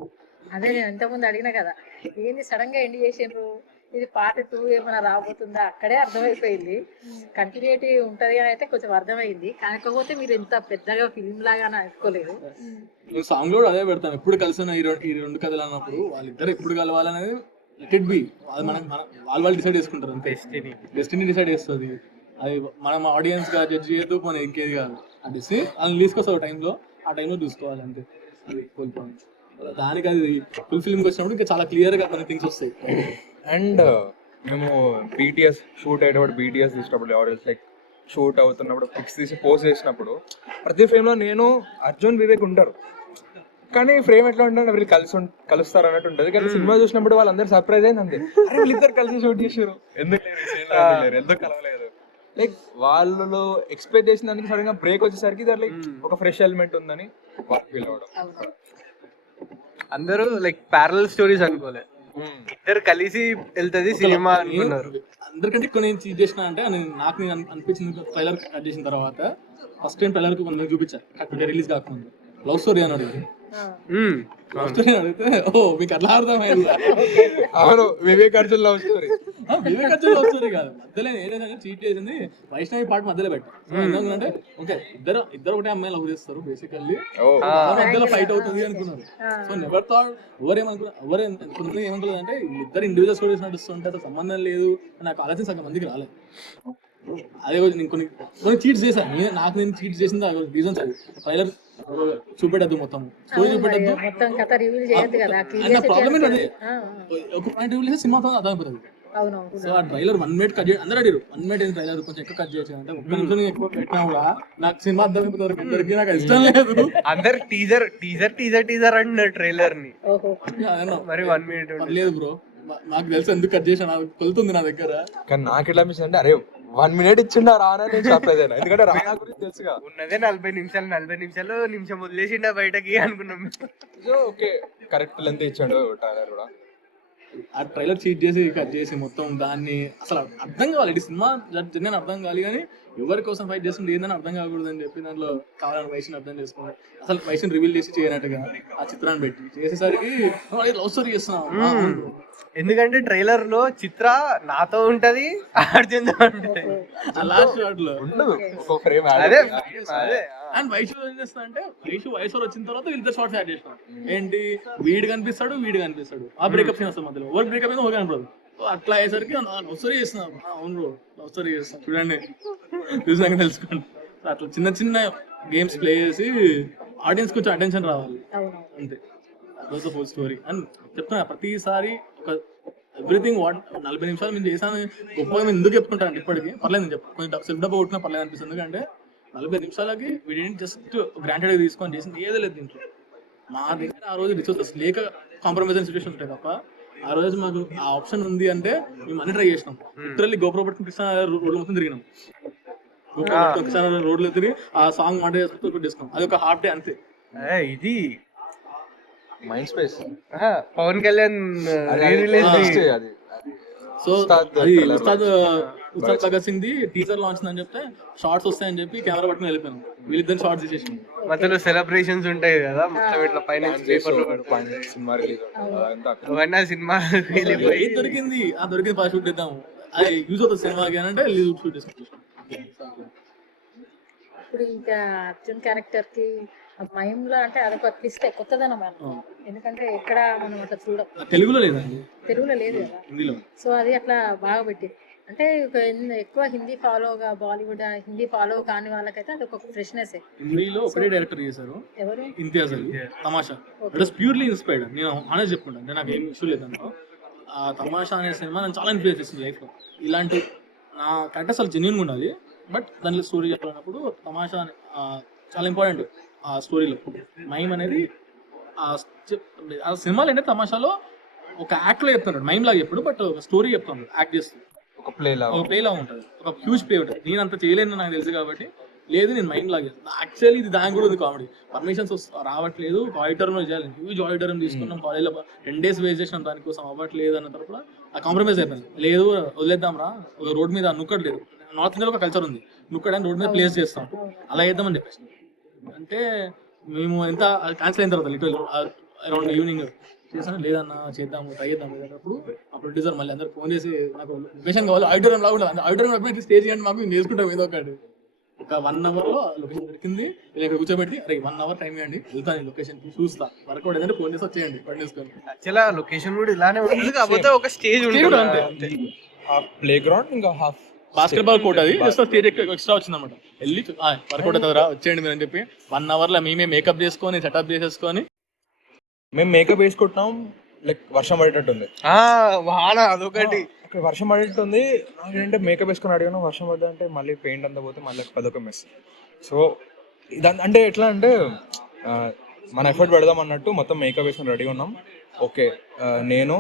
అదే నేను ఇంతకుముందు అడిగినా కదా, ఏంది సడన్ గా ఎండ్ చేసిండ్రు, ఇది పార్ట్ 2 ఏమైనా రాబోతుందా, అక్కడే అర్థమైపోయింది. కంటిన్యూటీ ఉంటది అని అయితే కొంచెం అర్థమైంది, కాకపోతే మీరు ఇంత పెద్దగా ఫిలిం లాగా అనుకోలేదు. నేను సాంగ్ లో అదే పెడతాను, ఎప్పుడు కలిసిన ఈ రెండు కథలు అన్నప్పుడు వాళ్ళిద్దరు ఎప్పుడు కలవాలనేది లెట్ ఇట్ బి, అది వాళ్ళు డిసైడ్ చేసుకుంటారు అంతే. డెస్టినీ డిసైడ్ చేస్తుంది, అది మనం ఆడియన్స్ గా జడ్జ్ చేయొద్దు, మనం ఇంకేది కాదు. ఆ డెస్టినీ వాళ్ళని తీసుకొస్తారు టైంలో, ఆ టైంలో చూసుకోవాలి అంతే. అది ఫుల్ పాయింట్. దానికి అది ఫుల్ ఫిల్మ్కి వచ్చినప్పుడు ఇంకా చాలా క్లియర్ గా కొన్ని థింగ్స్ వస్తాయి. అండ్ మేము బీటీఎస్ షూట్ అయ్యేటప్పుడు బీటీఎస్ తీసినప్పుడు ఆడియన్స్ లైక్ షూట్ అవుతున్నప్పుడు పిక్స్ తీసి పోస్ట్ చేసినప్పుడు ప్రతి ఫ్రేమ్ లో నేను అర్జున్ వివేక్ ఉంటారు, కానీ ఫ్రేమ్ ఎట్లా ఉంటుంది వీళ్ళు కలుస్తారు అన్నట్టు ఉంటుంది. కానీ సినిమా చూసినప్పుడు వాళ్ళందరూ సర్ప్రైజ్ అయింది అంతే, అరే వీళ్ళిద్దరు కలిసి షూట్ చేసారు, ఎందుకు కలవలేదు. లైక్ వాళ్ళలో ఎక్స్పెక్ట్ చేసిన దానికి సడన్ గా బ్రేక్ వచ్చేసరికి లైక్ ఒక ఫ్రెష్ ఎలిమెంట్ ఉందని ఫీల్ అవడం. అందరూ లైక్ ప్యారలల్ స్టోరీస్ అనుకోలే, ఇద్దరు కలిసి వెళ్తుంది సినిమా అనుకున్నారు. అందరికంటే కొన్ని చీజ్ చేసిన అంటే నాకు నేను అనిపించింది ట్రైలర్ కట్ చేసిన తర్వాత ఫస్ట్ టైం ట్రైలర్ కి కొంచెం చూపించాను రిలీజ్ కాకుండా. లవ్ స్టోరీ అని అడిగింది, లవ్ స్టోరీ అడిగితే ఓ మీకు అట్లా అర్థమైంది. అవును, Vivek Arjun love story. Vivek Arjun love story కాదు, మధ్యలో ఏదైనా చీట్ చేసింది వైష్ణవి పార్ట్ మధ్యలో పెట్టాను. అంటే ఓకే ఇద్దరు ఒకటే అమ్మాయి లవ్ చేస్తారు బేసికల్లీ, మధ్యలో ఫైట్ అవుతుంది అనుకున్నారు. సో నెవర్ థాట్ ఎవరేమనుకున్నారు ఏమనుకోలేదు అంటే ఇద్దరు ఇండివిజువల్ స్టోరీస్ నడుస్తుంటే అసలు సంబంధం లేదు నాకు ఆలోచన సగం మందికి రాలేదు. అదే నేను కొన్ని చీట్స్ చేశాను, నేను చీట్స్ చేసింది రీజన్స్ అది. ట్రైలర్ చూపెట్టద్దు, మొత్తం స్టోరీ చూపెట్టద్దు, మొత్తం కథ రివీల్ చేయొద్దు కదా. ప్రాబ్లమ్ ఏంటంటే ఒక పాయింట్ రివీల్ చేస్తే సినిమా అర్థమైపోతుంది. సో ఆ ట్రైలర్ 1 minute కట్ చేయడం అందరూ అడిగారు, 1 minute ఏం ట్రైలర్ కొంచెం ఎక్కువ కట్ చేయొచ్చు అంటే 1 నిమిషం ఎక్కువ పెట్టినా కూడా నాకు సినిమా అర్థమైపోతుంది, నాకు ఇష్టం లేదు. అందరు టీజర్ అంటున్నారు ట్రైలర్ ని, మరి 1 minute లేదు బ్రో, నాకు తెలుసు ఎందుకు కట్ చేసా, నాకు కొలుతుంది నా దగ్గర. కానీ నాకు ఎట్లా అనిపిస్తుంది అంటే అరే 1 minute ఇచ్చిండా రానా, నేను సర్ప్రైజ్ అయినా, ఎందుకంటే రానా గురించి తెలుసుగా. ఉన్నదే 40 నిమిషాలు నిమిషం వదిలేసిండా బయటకి అనుకున్నాం. సో ఓకే కరెక్ట్ లెంత్ ఇచ్చాడు ట్రైలర్ కూడా. ఆ ట్రైలర్ చీట్ చేసి కట్ చేసి మొత్తం దాన్ని అసలు అర్థం కావాలి, ఇది సినిమా జర్నీ అర్థం కావాలి, కానీ ఎవరి కోసం ఫైట్ చేస్తుంటే ఏందని అర్థం కాకూడదు అని చెప్పి దాంట్లో కావాలని వయసుని అర్థం చేసుకోవాలి. అసలు వయసుని రివీల్ చేసి చేయనట్టుగా ఆ చిత్రాన్ని పెట్టి చేసేసరికి లవ్ స్టోరీ చేస్తున్నాం. ఎందుకంటే ట్రైలర్ లో చిత్ర నాతో ఉంటది, అర్జున్ లాస్ట్ షాట్ లో అండ్ వైషు ఏం చేస్తా అంటే వయసు వచ్చిన తర్వాత వీళ్ళతో షార్ట్స్ యాడ్ చేస్తాం. ఏంటి వీడు కనిపిస్తాడు ఆ బ్రేకప్ సీన్ వస్తుంది మధ్యలో, ఓవర్ బ్రేకప్ అయితే ఓకే అనుకోదు. అట్లా అయ్యేసరికి లవ్ స్టోరీ చేస్తున్నాం. అవును లవ్ స్టోరీ చేస్తాం, చూడండి చూసాక తెలుసుకోండి. అట్లా చిన్న చిన్న గేమ్స్ ప్లే చేసి ఆడియన్స్ కొంచెం అటెన్షన్ రావాలి అంతే. ఫుల్ స్టోరీ అండ్ చెప్తున్నా ప్రతిసారి ఒక ఎవ్రీథింగ్ 40 నిమిషాలు మేము చేసాను గొప్పగా మేము ఎందుకు చెప్పుకుంటాను ఇప్పటికీ పర్లేదు, నేను కొంచెం సెల్ఫ్ డబ్బా కొట్టినా పర్లేదు అనిపిస్తుంది. ఎందుకంటే 40 నిమిషాలకి వీడిని జస్ట్ గ్రాంటెడ్ తీసుకొని చేసింది ఏదో లేదు దీంట్లో. మా దగ్గర ఆ రోజు రిసోర్సెస్ లేక కాంప్రమైజ్ అయిన సిచ్యువేషన్ ఉంటాయి తప్ప ఆ రోజు మాకు ఆ ఆప్షన్ ఉంది అంటే మేము అన్ని ట్రై చేసినాం. లిటరల్లీ గోప్రో పట్టుకుని కృష్ణ రోడ్ల మొత్తం తిరిగినాం, కృష్ణ రోడ్లు తిరిగి ఆ సాంగ్ మాట చేసుకుంటూ పెట్టేసుకున్నాం. అది ఒక హాఫ్ డే అంతే. ఇది mind space Pawan Kalyan so అది ఉస్తాద్ భగత్ సింగ్ ది టీజర్ లాంచ్ అని చెప్తే షార్ట్స్ వస్తాయని చెప్పి కెమెరా పట్టుకుని వెళ్ళిపోయాను. వీళ్ళిద్దరు షార్ట్స్ తీసేసి మధ్యలో సెలబ్రేషన్స్ ఉంటాయి కదా, ఇట్లా పైన సినిమా దొరికింది ఫాస్ట్ షూట్ చేద్దాము, అది యూజ్ అవుతుంది సినిమాకి అని అంటే షూట్ చేసుకుంటాం. ఇప్పుడు ఇంకా అర్జున్ క్యారెక్టర్ కి మైండ్లో అంటే అదొక ట్విస్ట్ కొత్తదనం అన్నమాట. ఎందుకంటే ఎక్కడ మనం అట్లా చూడం, తెలుగులో లేదండి, తెలుగులో లేదు కదా. సో అది అట్లా బాగా పెట్టి అంటే ఎక్కువ హిందీ ఫాలోగా బాలీవుడ్ హిందీ ఫాలో కాని వాళ్ళకైతే అది ఒక ఫ్రెష్నెస్. హిందీలో ఒకటే డైరెక్టర్ చేశారు, ఎవరు? ఇంతియాజ్ అలీ, తమాషా. It was purely inspired. నేను ఆనెస్ట్ చెప్పుకుంటాను, అంటే నాకు ఏం ఇష్యూ లేదు దాంట్లో. ఆ తమాషా అనే సినిమా నన్ను చాలా ఇన్ఫ్లుయెన్స్ చేసింది లైఫ్లో. ఇలాంటి నా కంటే అసలు జెన్యున్గా ఉండాలి, బట్ దాంట్లో స్టోరీ చెప్పాలన్నప్పుడు తమాషా అని చాలా ఇంపార్టెంట్. ఆ స్టోరీలో మైమ్ అనేది ఆ సినిమాలో ఏంటంటే తమాషాలో ఒక యాక్ట్లో చెప్తున్నాడు, మైమ్ లాగా చెప్పాడు, బట్ ఒక స్టోరీ చెప్తాడు యాక్ట్ చేస్తూ. ఒక ప్లే లా ఉంటుంది, ఒక హ్యూజ్ ప్లే ఉంటుంది. నేను అంత చేయలేను నాకు తెలుసు కాబట్టి, లేదు నేను మైండ్ లాగా యాక్చువల్లీ ఇది దాని కూడా ఉంది కామెడీ. పర్మిషన్స్ రావట్లేదు, ఆడిటోరియంలో చేయాలి, హ్యూజ్ ఆడిటోరియం తీసుకున్నాం, కాలేజ్లో 10 days వేస్ట్ చేసినాం, దానికోసం అవ్వట్లేదు అన్న తర్వాత ఆ కాంప్రమైజ్ అయిపోయింది. లేదు వదిలేద్దాం రా, ఒక రోడ్ మీద నుక్కడు లేదు, నార్త్ ఇండియాలో ఒక కల్చర్ ఉంది, నుక్కడని రోడ్ మీద ప్లేస్ చేస్తాం, అలా చేద్దామని చెప్పేసి. అంటే మేము ఎంత క్యాన్సిల్ అయిన తర్వాత లిటరల్ అరౌండ్ ఈవినింగ్ చేసాను, లేదన్నా చేద్దాము ట్రై చేద్దాం లేదన్నప్పుడు ఆ ప్రొడ్యూసర్ మళ్ళీ అందరు ఫోన్ చేసి నాకు లొకేషన్ కావాలి, ఆడిటోరియం లాగా ఉంటుంది, ఆడిటోరియం స్టేజ్ కానీ మాకు నేర్చుకుంటాం ఏదో ఒకటి. ఒక 1 hourలో లొకేషన్ దొరికింది, ఇక్కడ కూర్చోబెట్టి అరే 1 hour టైం ఇవ్వండి, వెళ్తాను లొకేషన్ చూస్తా, వర్కౌట్ ఏదంటే ఫోన్ చేసి వచ్చేయండి పట్టేసుకొని. యాక్చువల్గా లొకేషన్ కూడా ఇలానే ఉంటుంది, కాకపోతే ఒక స్టేజ్ ఉంటుంది అంతే. ప్లే గ్రౌండ్ ఇంకా హాఫ్ బాస్కెట్బాల్ కోర్ట్, అది జస్ట్ స్టేజ్ ఎక్స్ట్రా వచ్చింది అనమాట. వెళ్ళి వర్కౌట్ అవుతుందిరా వచ్చేయండి మీరు అని చెప్పి 1 hourలో మేమే మేకప్ చేసుకొని సెటప్ చేసేసుకొని మేము మేకప్ వేసుకుంటున్నాం. లైక్ వర్షం పడేటట్టుంది, వాన అదొకటి, అక్కడ వర్షం పడేటట్టుంది. నాకేంటే మేకప్ వేసుకొని అడిగాను, వర్షం పడ్డా అంటే మళ్ళీ పెయింట్ అంతా పోతే మళ్ళీ అదొక మెస్. సో అంటే ఎట్లా అంటే మన ఎఫర్ట్ పెడదాం అన్నట్టు మొత్తం మేకప్ వేసుకొని రెడీగా ఉన్నాం. ఓకే, నేను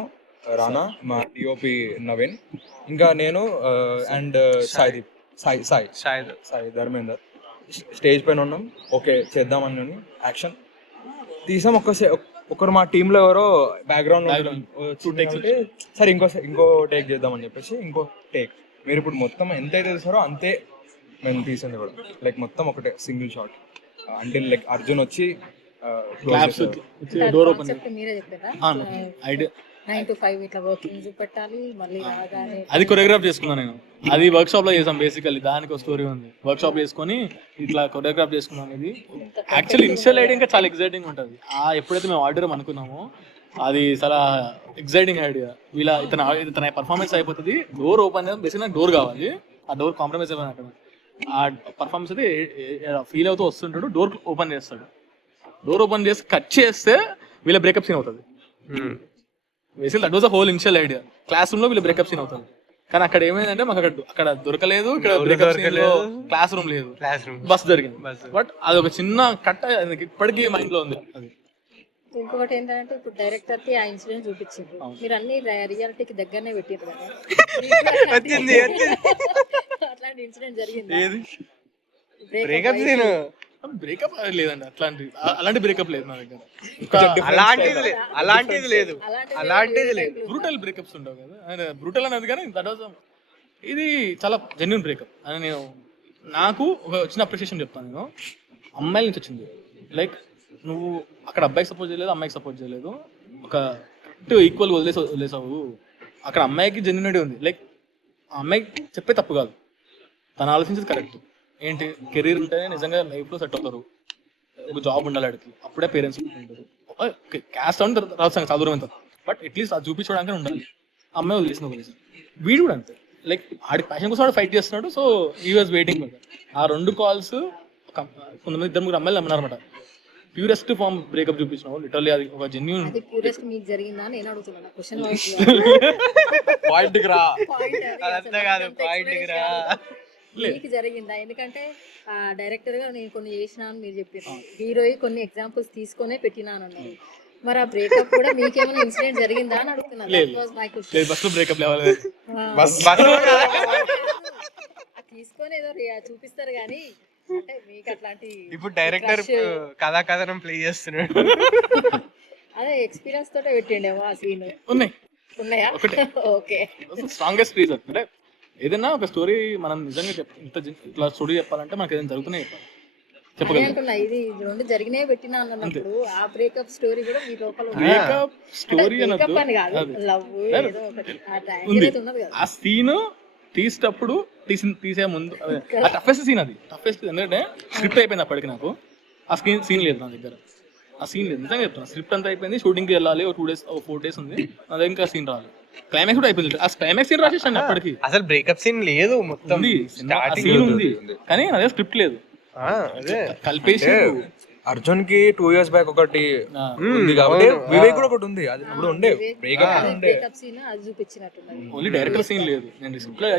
రానా, మా డిఓపి నవీన్, ఇంకా నేను అండ్ సాయి ధర్మేందర్ స్టేజ్ పైన ఉన్నాం. ఓకే చేద్దామని యాక్షన్ తీసాం. ఒకరు మా టీంలో ఎవరో బ్యాక్గ్రౌండ్ అంటే సరే ఇంకో టేక్ చేద్దామని చెప్పేసి ఇంకో టేక్. మీరు ఇప్పుడు మొత్తం ఎంత అయితే తీసారో అంతే మేము తీసింది కూడా, లైక్ మొత్తం ఒకటే సింగిల్ షాట్. అంటే లైక్ అర్జున్ వచ్చి డోర్ ఓపెన్ మీరే చెప్పారా? ఐడియా 9 to 5 ఇట్లా వర్కింగ్ చూపెట్టాలి, మళ్ళీ రాగానే అది కొరియోగ్రాఫ్ చేసుకున్నాను నేను. అది వర్క్ షాప్ లో చేసాం బేసికల్లీ, దానికి ఒక స్టోరీ ఉంది. వర్క్ షాప్ చేసుకొని ఇట్లా కొరియోగ్రాఫ్ చేసుకున్నాం. ఇది యాక్చువల్లీ ఇనిషియల్ ఐడియా ఇంకా చాలా ఎక్సైటింగ్ ఉంటుంది. ఎప్పుడైతే మేము ఆర్డర్ అనుకున్నామో అది చాలా ఎక్సైటింగ్ ఐడియా. ఇలా ఇతన పర్ఫార్మెన్స్ అయిపోతుంది, డోర్ ఓపెన్ బేసిక్ నాకు డోర్ కావాలి, ఆ డోర్ కాంప్రమైజ్ అయిపోయింది. అక్కడ ఆ పర్ఫార్మెన్స్ అయితే ఫీల్ అవుతూ వస్తుంటాడు, డోర్ ఓపెన్ చేస్తాడు. డోర్ ఓపెన్ చేసి కట్ చేస్తే వీళ్ళ బ్రేకప్ సీన్ అవుతుంది. Basic that was a whole initial idea. Class room లో వీళ్ళ బ్రేకప్ సీన్ అవుతుంది. కానీ అక్కడ ఏమైందంటే మాకు అక్కడ దొరకలేదు, ఇక్కడ బ్రేకప్ సీన్ లో క్లాస్ రూమ్ లేదు, బస్ జరిగింది. బట్ అది ఒక చిన్న కట్ ఇప్పటికీ మైండ్ లో ఉంది. అది ఇంకొకటి ఏంటంటే ఇప్పుడు డైరెక్టర్ కి ఆ ఇన్సిడెంట్ చూపించింది, మీరు అన్ని రియాలిటీకి దగ్గరనే పెట్టారు కదా, అట్లాంటి ఇన్సిడెంట్ జరిగింది. బ్రేకప్ లేదండి, అలాంటి బ్రేకప్ లేదు నా దగ్గర. అలాంటిది లేదు. బ్రూటల్ బ్రేకప్స్ ఉండవు కదా, బ్రూటల్ అనేది, కానీ దట్ వాజ్ ఇది చాలా జెన్యూన్ బ్రేకప్ అని నాకు ఒక చిన్న అప్రిషియేషన్ చెప్తాను. నేను అమ్మాయిల నుంచి వచ్చింది, లైక్ నువ్వు అక్కడ అబ్బాయికి సపోర్ట్ చేయలేదు, అమ్మాయికి సపోర్ట్ చేయలేదు, ఒక ఈక్వల్ వదిలేసావు. అక్కడ అమ్మాయికి జెన్యూనిటీ ఉంది, లైక్ ఆ అమ్మాయికి చెప్పే తప్పు కాదు, తను ఆలోచించేది కరెక్ట్. ఏంటి, కెరీర్ ఉంటేనే నిజంగా లైఫ్లో సెట్ అవుతారు, ఒక జాబ్ ఉండాలి ఆడికి, అప్పుడే పేరెంట్స్ ఉంటారు. ఓకే క్యాస్ట్ అవును రాదు సంగతి చాలా దూరం అవుతారు, బట్ అట్లీస్ట్ అది చూపించడానికి ఉండాలి. అమ్మాయి వదిలేసిన వీడు కూడా అంతే, లైక్ ఆడి ప్యాషన్ కోసం ఫైట్ చేస్తున్నాడు. సో ఈ వాజ్ వెయిటింగ్. ఆ 2 calls కొంతమంది 2-3 అమ్మాయిలు నమ్మన్నారన్నమాట. ప్యూరెస్ట్ ఫామ్ బ్రేకప్ చూపించినావు లిటరల్లీ, అది ఒక జెన్యూన్. అది ప్యూరెస్ట్ మీకు జరిగిందా నేను అడుగుతున్నాను, క్వశ్చన్ పాయింట్కి రా, అదంతా కాదు పాయింట్కి రా. మీకు జరిగిందా? ఎందుకంటే డైరెక్టర్ గా నేను కొన్ని చేసినా అని మీరు చెప్పారు, హీరోయి కొన్ని ఎగ్జాంపుల్స్ తీసుకొనే పెట్టినాను అన్నారు. మరి ఆ బ్రేకప్ కూడా మీకేమైనా ఇన్సిడెంట్ జరిగిందా అని అడుగుతున్నాను. తీసుకొని ఏదో చూపిస్తారు కానీ అంటే మీకు అట్లాంటి ఇప్పుడు డైరెక్టర్ కథనం ప్లే చేస్తున్నాడు, అదే ఎక్స్పీరియన్స్ తోటే పెట్టిండేమో ఆ సీన్. ఉన్నాయా? ఓకే. స్ట్రాంగెస్ట్ రీజన్ అంటే ఏదైనా ఒక స్టోరీ మనం నిజంగా ఇట్లా స్టోరీ చెప్పాలంటే మనకి ఏదైనా జరుగుతూనే చెప్పగలుగుతున్నా. ఇది 2 జరిగినాయి పెట్టినా అన్నప్పుడు ఆ బ్రేకప్ స్టోరీ కూడా మీ లోపల బ్రేకప్ స్టోరీ అని కాదు, లవ్ ఏదో ఒకటి ఆ యాంగిల్ ఉన్నది కదా. ఆ సీన్ తీసేటప్పుడు తీసే ముందు టఫెస్ట్ సీన్, అది టఫెస్ట్. ఎందుకంటే స్క్రిప్ట్ అయిపోయింది అప్పటికి, నాకు ఆ సీన్ లేదు నా దగ్గర. ఆ సీన్ లేదు, నిజంగా చెప్తాను. స్క్రిప్ట్ అంతా అయిపోయింది, షూటింగ్కి వెళ్ళాలి, ఒక 2 days 4 days ఉంది, అదే ఇంకా సీన్ రావాలి. క్లైమాక్స్ కూడా అయిపోయింది, ఆ క్లైమాక్స్ సీన్ రాసేసాను అప్పటికి. అసలు బ్రేకప్ సీన్ లేదు, మొత్తం ఉంది, సీన్ ఉంది, కానీ అదే స్క్రిప్ట్ లేదు. అదే కలిపేసి అర్జున్ కి 2 years బ్యాక్ ఒకటి ఉంది కాబట్టి వివేక్ కూడా ఒకటి ఉంది, అది ఇప్పుడు ఉండే బ్రేకప్ సీన్ అది చూపించినట్టున్నారు. ఓన్లీ డైరెక్టర్ సీన్ లేదు, నేను స్క్రిప్ట్ లో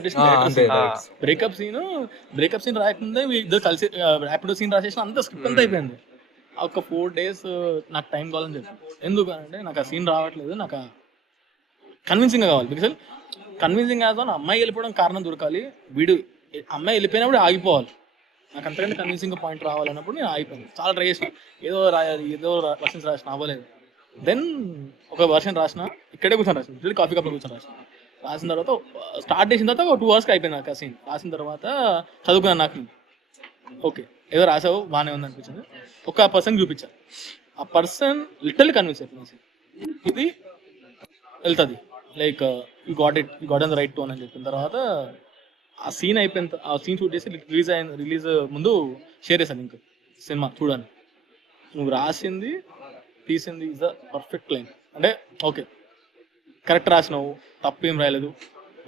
బ్రేకప్ సీన్ రాయకుండా ఇద్దరు కలిసి ర్యాపిడో సీన్ రాసేసిన, అంత స్క్రిప్ట్ అంతా అయిపోయింది. ఒక 4 days నాకు టైం కావాలని చెప్పి. ఎందుకంటే నాకు ఆ సీన్ రావట్లేదు, నాకు కన్విన్సింగ్ కావాలి. బికాజ్ కన్విన్సింగ్ కాదు, అమ్మాయి వెళ్ళిపోవడం కారణం దొరకాలి, వీడు అమ్మాయి వెళ్ళిపోయినప్పుడు ఆగిపోవాలి. నాకు అంతకంటే కన్విన్సింగ్ పాయింట్ రావాలన్నప్పుడు నేను ఆగిపోయాను. చాలా ట్రై చేసిన, ఏదో రాయాలి, ఏదో వర్షన్స్ రాసిన, అవ్వలేదు. దెన్ ఒక వర్షన్ రాసిన, ఇక్కడే కూర్చొని రాసిన, కాఫీ కప్లో కూర్చొని రాసిన తర్వాత స్టార్ట్ చేసిన తర్వాత ఒక 2 hours అయిపోయింది నాకు ఆ సీన్. రాసిన తర్వాత చదువుకున్నాను, నాకు ఓకే ఏదో రాసావు బాగానే ఉంది అనిపించింది. ఒక పర్సన్ చూపించా, ఆ పర్సన్ లిటరల్లీ కన్విన్స్ అయిపోయింది, ఇది వెళ్తుంది, like you got on the right tone అని చెప్పిన తర్వాత ఆ సీన్ అయిపోయిన, ఆ సీన్ షూట్ చేసి రిలీజ్ ముందు షేర్ చేశాను లింక్, సినిమా చూడండి, నువ్వు రాసింది తీసింది ఈజ్ ద పర్ఫెక్ట్ లైన్. అంటే ఓకే కరెక్ట్ రాసినావు, తప్పు ఏం రాయలేదు,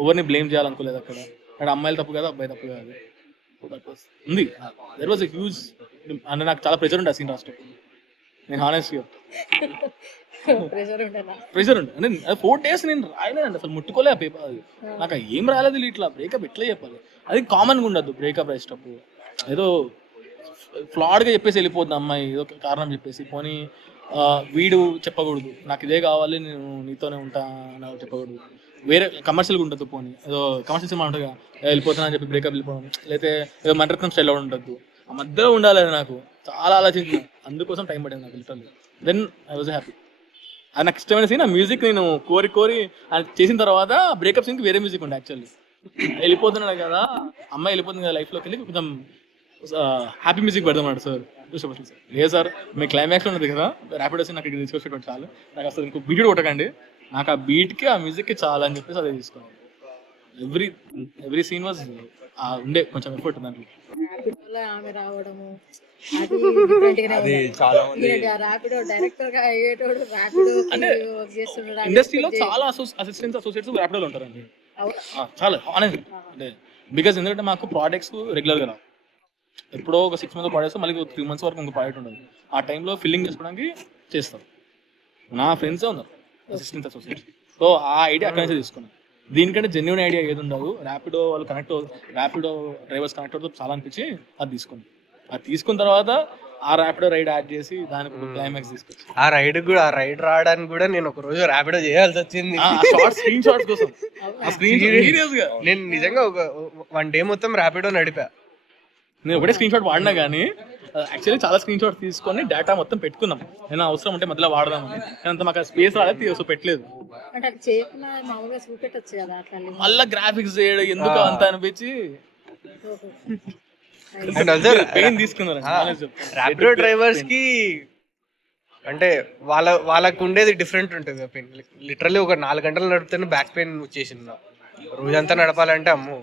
ఎవరిని బ్లేమ్ చేయాలనుకోలేదు అక్కడ. అక్కడ అమ్మాయిలు తప్పు కాదు, అబ్బాయి తప్పు కాదు, ఉంది. దెర్ వాజ్ ఎ హ్యూజ్, అంటే నాకు చాలా ప్రెషర్ ఉండే ఆ సీన్ రాసేటప్పుడు, నేను హానెస్ట్గా ప్రెషర్ ఉండే. అంటే 4 days నేను రాయలేదండి, అసలు ముట్టుకోలే ఆ పేపర్. అది నాకు ఏం రాలేదు, ఇట్లా బ్రేకప్ ఎట్లా చెప్పాలి, అది కామన్గా ఉండదు. బ్రేకప్ రాసేటప్పుడు ఏదో ఫ్లాడ్గా చెప్పేసి వెళ్ళిపోద్ది అమ్మాయి, ఏదో కారణం చెప్పేసి, పోనీ వీడు చెప్పకూడదు నాకు ఇదే కావాలి, నేను నీతోనే ఉంటా అని చెప్పకూడదు, వేరే కమర్షియల్గా ఉండదు. పోనీ ఏదో కమర్షియల్ సినిమా ఉంటుంది, వెళ్ళిపోతున్నా అని చెప్పి బ్రేకప్ వెళ్ళిపోవడం, లేకపోతే ఏదో మంటరత్నం స్టైల్లో ఉండద్దు, ఆ మధ్యలో ఉండాలి. అది నాకు చాలా ఆలోచించిన, అందుకోసం టైం పడింది నాకు literally. Then I was happy. అది నాకు ఇష్టమైన సీన్. ఆ మ్యూజిక్ నేను కోరి అది చేసిన తర్వాత బ్రేకప్ సీన్కి వేరే మ్యూజిక్ ఉండే యాక్చువల్లీ. వెళ్ళిపోతున్నాడు కదా అమ్మాయి, వెళ్ళిపోతుంది కదా లైఫ్లోకి వెళ్ళి, కొంచెం హ్యాపీ మ్యూజిక్ పెడదామన్నాడు సార్. చూసుకోవచ్చు సార్, లేదు సార్ మీ క్లైమాక్స్లో ఉన్నది కదా ర్యాపిడో సీన్ నాకు ఇక్కడ తీసుకొచ్చేటువంటి చాలు, నాకు అసలు ఇంకో బీట్ కొట్టకండి, నాకు ఆ బీట్కి ఆ మ్యూజిక్కి చాలా అని చెప్పేసి అదే తీసుకోండి. ఎవ్రీ సీన్ వాజ్ ఉండే కొంచెం ఎఫర్ట్ దాంట్లో. ఆమె రావడము అది డిఫరెంట్గానే ఉంది. చాలా మంది ర్యాపిడో డైరెక్టర్ గా అయ్యేటోడు ర్యాపిడో ఇండస్ట్రీలో చాలా అసిస్టెంట్స్ అసోసియేట్స్ ర్యాపిడోలో ఉంటారండి, చాలా ఆనెస్ట్. అంటే బికాజ్ ఎందుకంటే మాకు ప్రోడక్ట్స్ రెగ్యులర్గా రావు, ఎప్పుడో ఒక 6 months ప్రోడక్ట్స్, మళ్ళీ 3 months వరకు ఇంకో ప్రోడక్ట్ ఉండదు. ఆ టైంలో ఫిల్లింగ్ చేసుకోవడానికి చేస్తారు. నా ఫ్రెండ్సే ఉన్నారు అసిస్టెంట్స్ అసోసియేట్స్, సో ఆ ఐడియా అక్కడి నుంచి తీసుకున్నాను. దీనికంటే జెన్యున్ ఐడియా ఏది ఉండదు, ర్యాపిడో వాళ్ళు ర్యాపిడో డ్రైవర్స్ కనెక్ట్ అవుతుంది చాలా అనిపించి అది తీసుకున్నాను. అది తీసుకున్న తర్వాత ఆ ర్యాపిడో రైడ్ యాడ్ చేసి దానికి ఒక క్లైమాక్స్ తీసుకొచ్చి, ఆ రైడ్ రావడానికి కూడా నేను ఒక రోజు ర్యాపిడో చేయాల్సి వచ్చింది. స్క్రీన్ షాట్స్ కోసం నేను నిజంగా ఒక 1 day మొత్తం ర్యాపిడో నడిపా. నేను ఒకటే స్క్రీన్ షాట్ వాడినా కానీ యాక్చువల్లీ చాలా స్క్రీన్ షాట్ తీసుకొని డేటా మొత్తం పెట్టుకున్నాం, నేను అవసరం ఉంటే మధ్యలో వాడదామని. అంత మాకు స్పేస్ రాలేదు, సో పెట్టలేదు. మళ్ళీ గ్రాఫిక్స్ చేయడం ఎందుకు అంత అనిపించి పెయిన్ తీసుకున్నారు. ర్యాపిడో డ్రైవర్స్ కి అంటే వాళ్ళకు ఉండేది డిఫరెంట్ ఉంటుంది. పెయిన్ లిటరల్లీ ఒక 4 గంటలు నడిపితేనే బ్యాక్ పెయిన్ వచ్చేసింది. రోజంతా నడపాలంటే అమ్మో.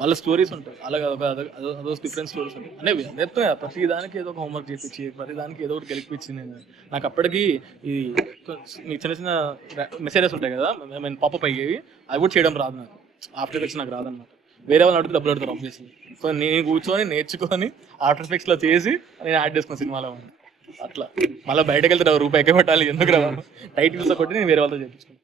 వాళ్ళ స్టోరీస్ ఉంటాయి, అలాగే అదో డిఫరెంట్ స్టోరీస్ ఉంటాయి. అంటే చెప్తున్నా ప్రతి దానికి ఏదో ఒక హోంవర్క్ చేయించి, ప్రతి దానికి ఏదో ఒకటి గెలిపించి నాకు అప్పటికి ఈ చిన్న చిన్న మెసేజెస్ ఉంటాయి కదా, నేను పాపప్ అయ్యేవి, అవి కూడా చేయడం రాదు నాకు. ఆఫ్టర్ ఎఫెక్ట్స్ నాకు రాదన్నమాట. వేరే వాళ్ళు అడిగితే డబ్బులు అడుగుతారు ఆబ్వియస్లీ. సో నేను కూర్చొని నేర్చుకొని ఆఫ్టర్ ఎఫెక్ట్స్లో చేసి నేను యాడ్ చేసుకున్నాను సినిమాలో. అట్లా మళ్ళీ బయటకు వెళ్తే ₹1 పెట్టాలి, ఎందుకు రావాలి టైటిల్స్ కొట్టి నేను వేరే వాళ్ళతో చేయించుకున్నాను.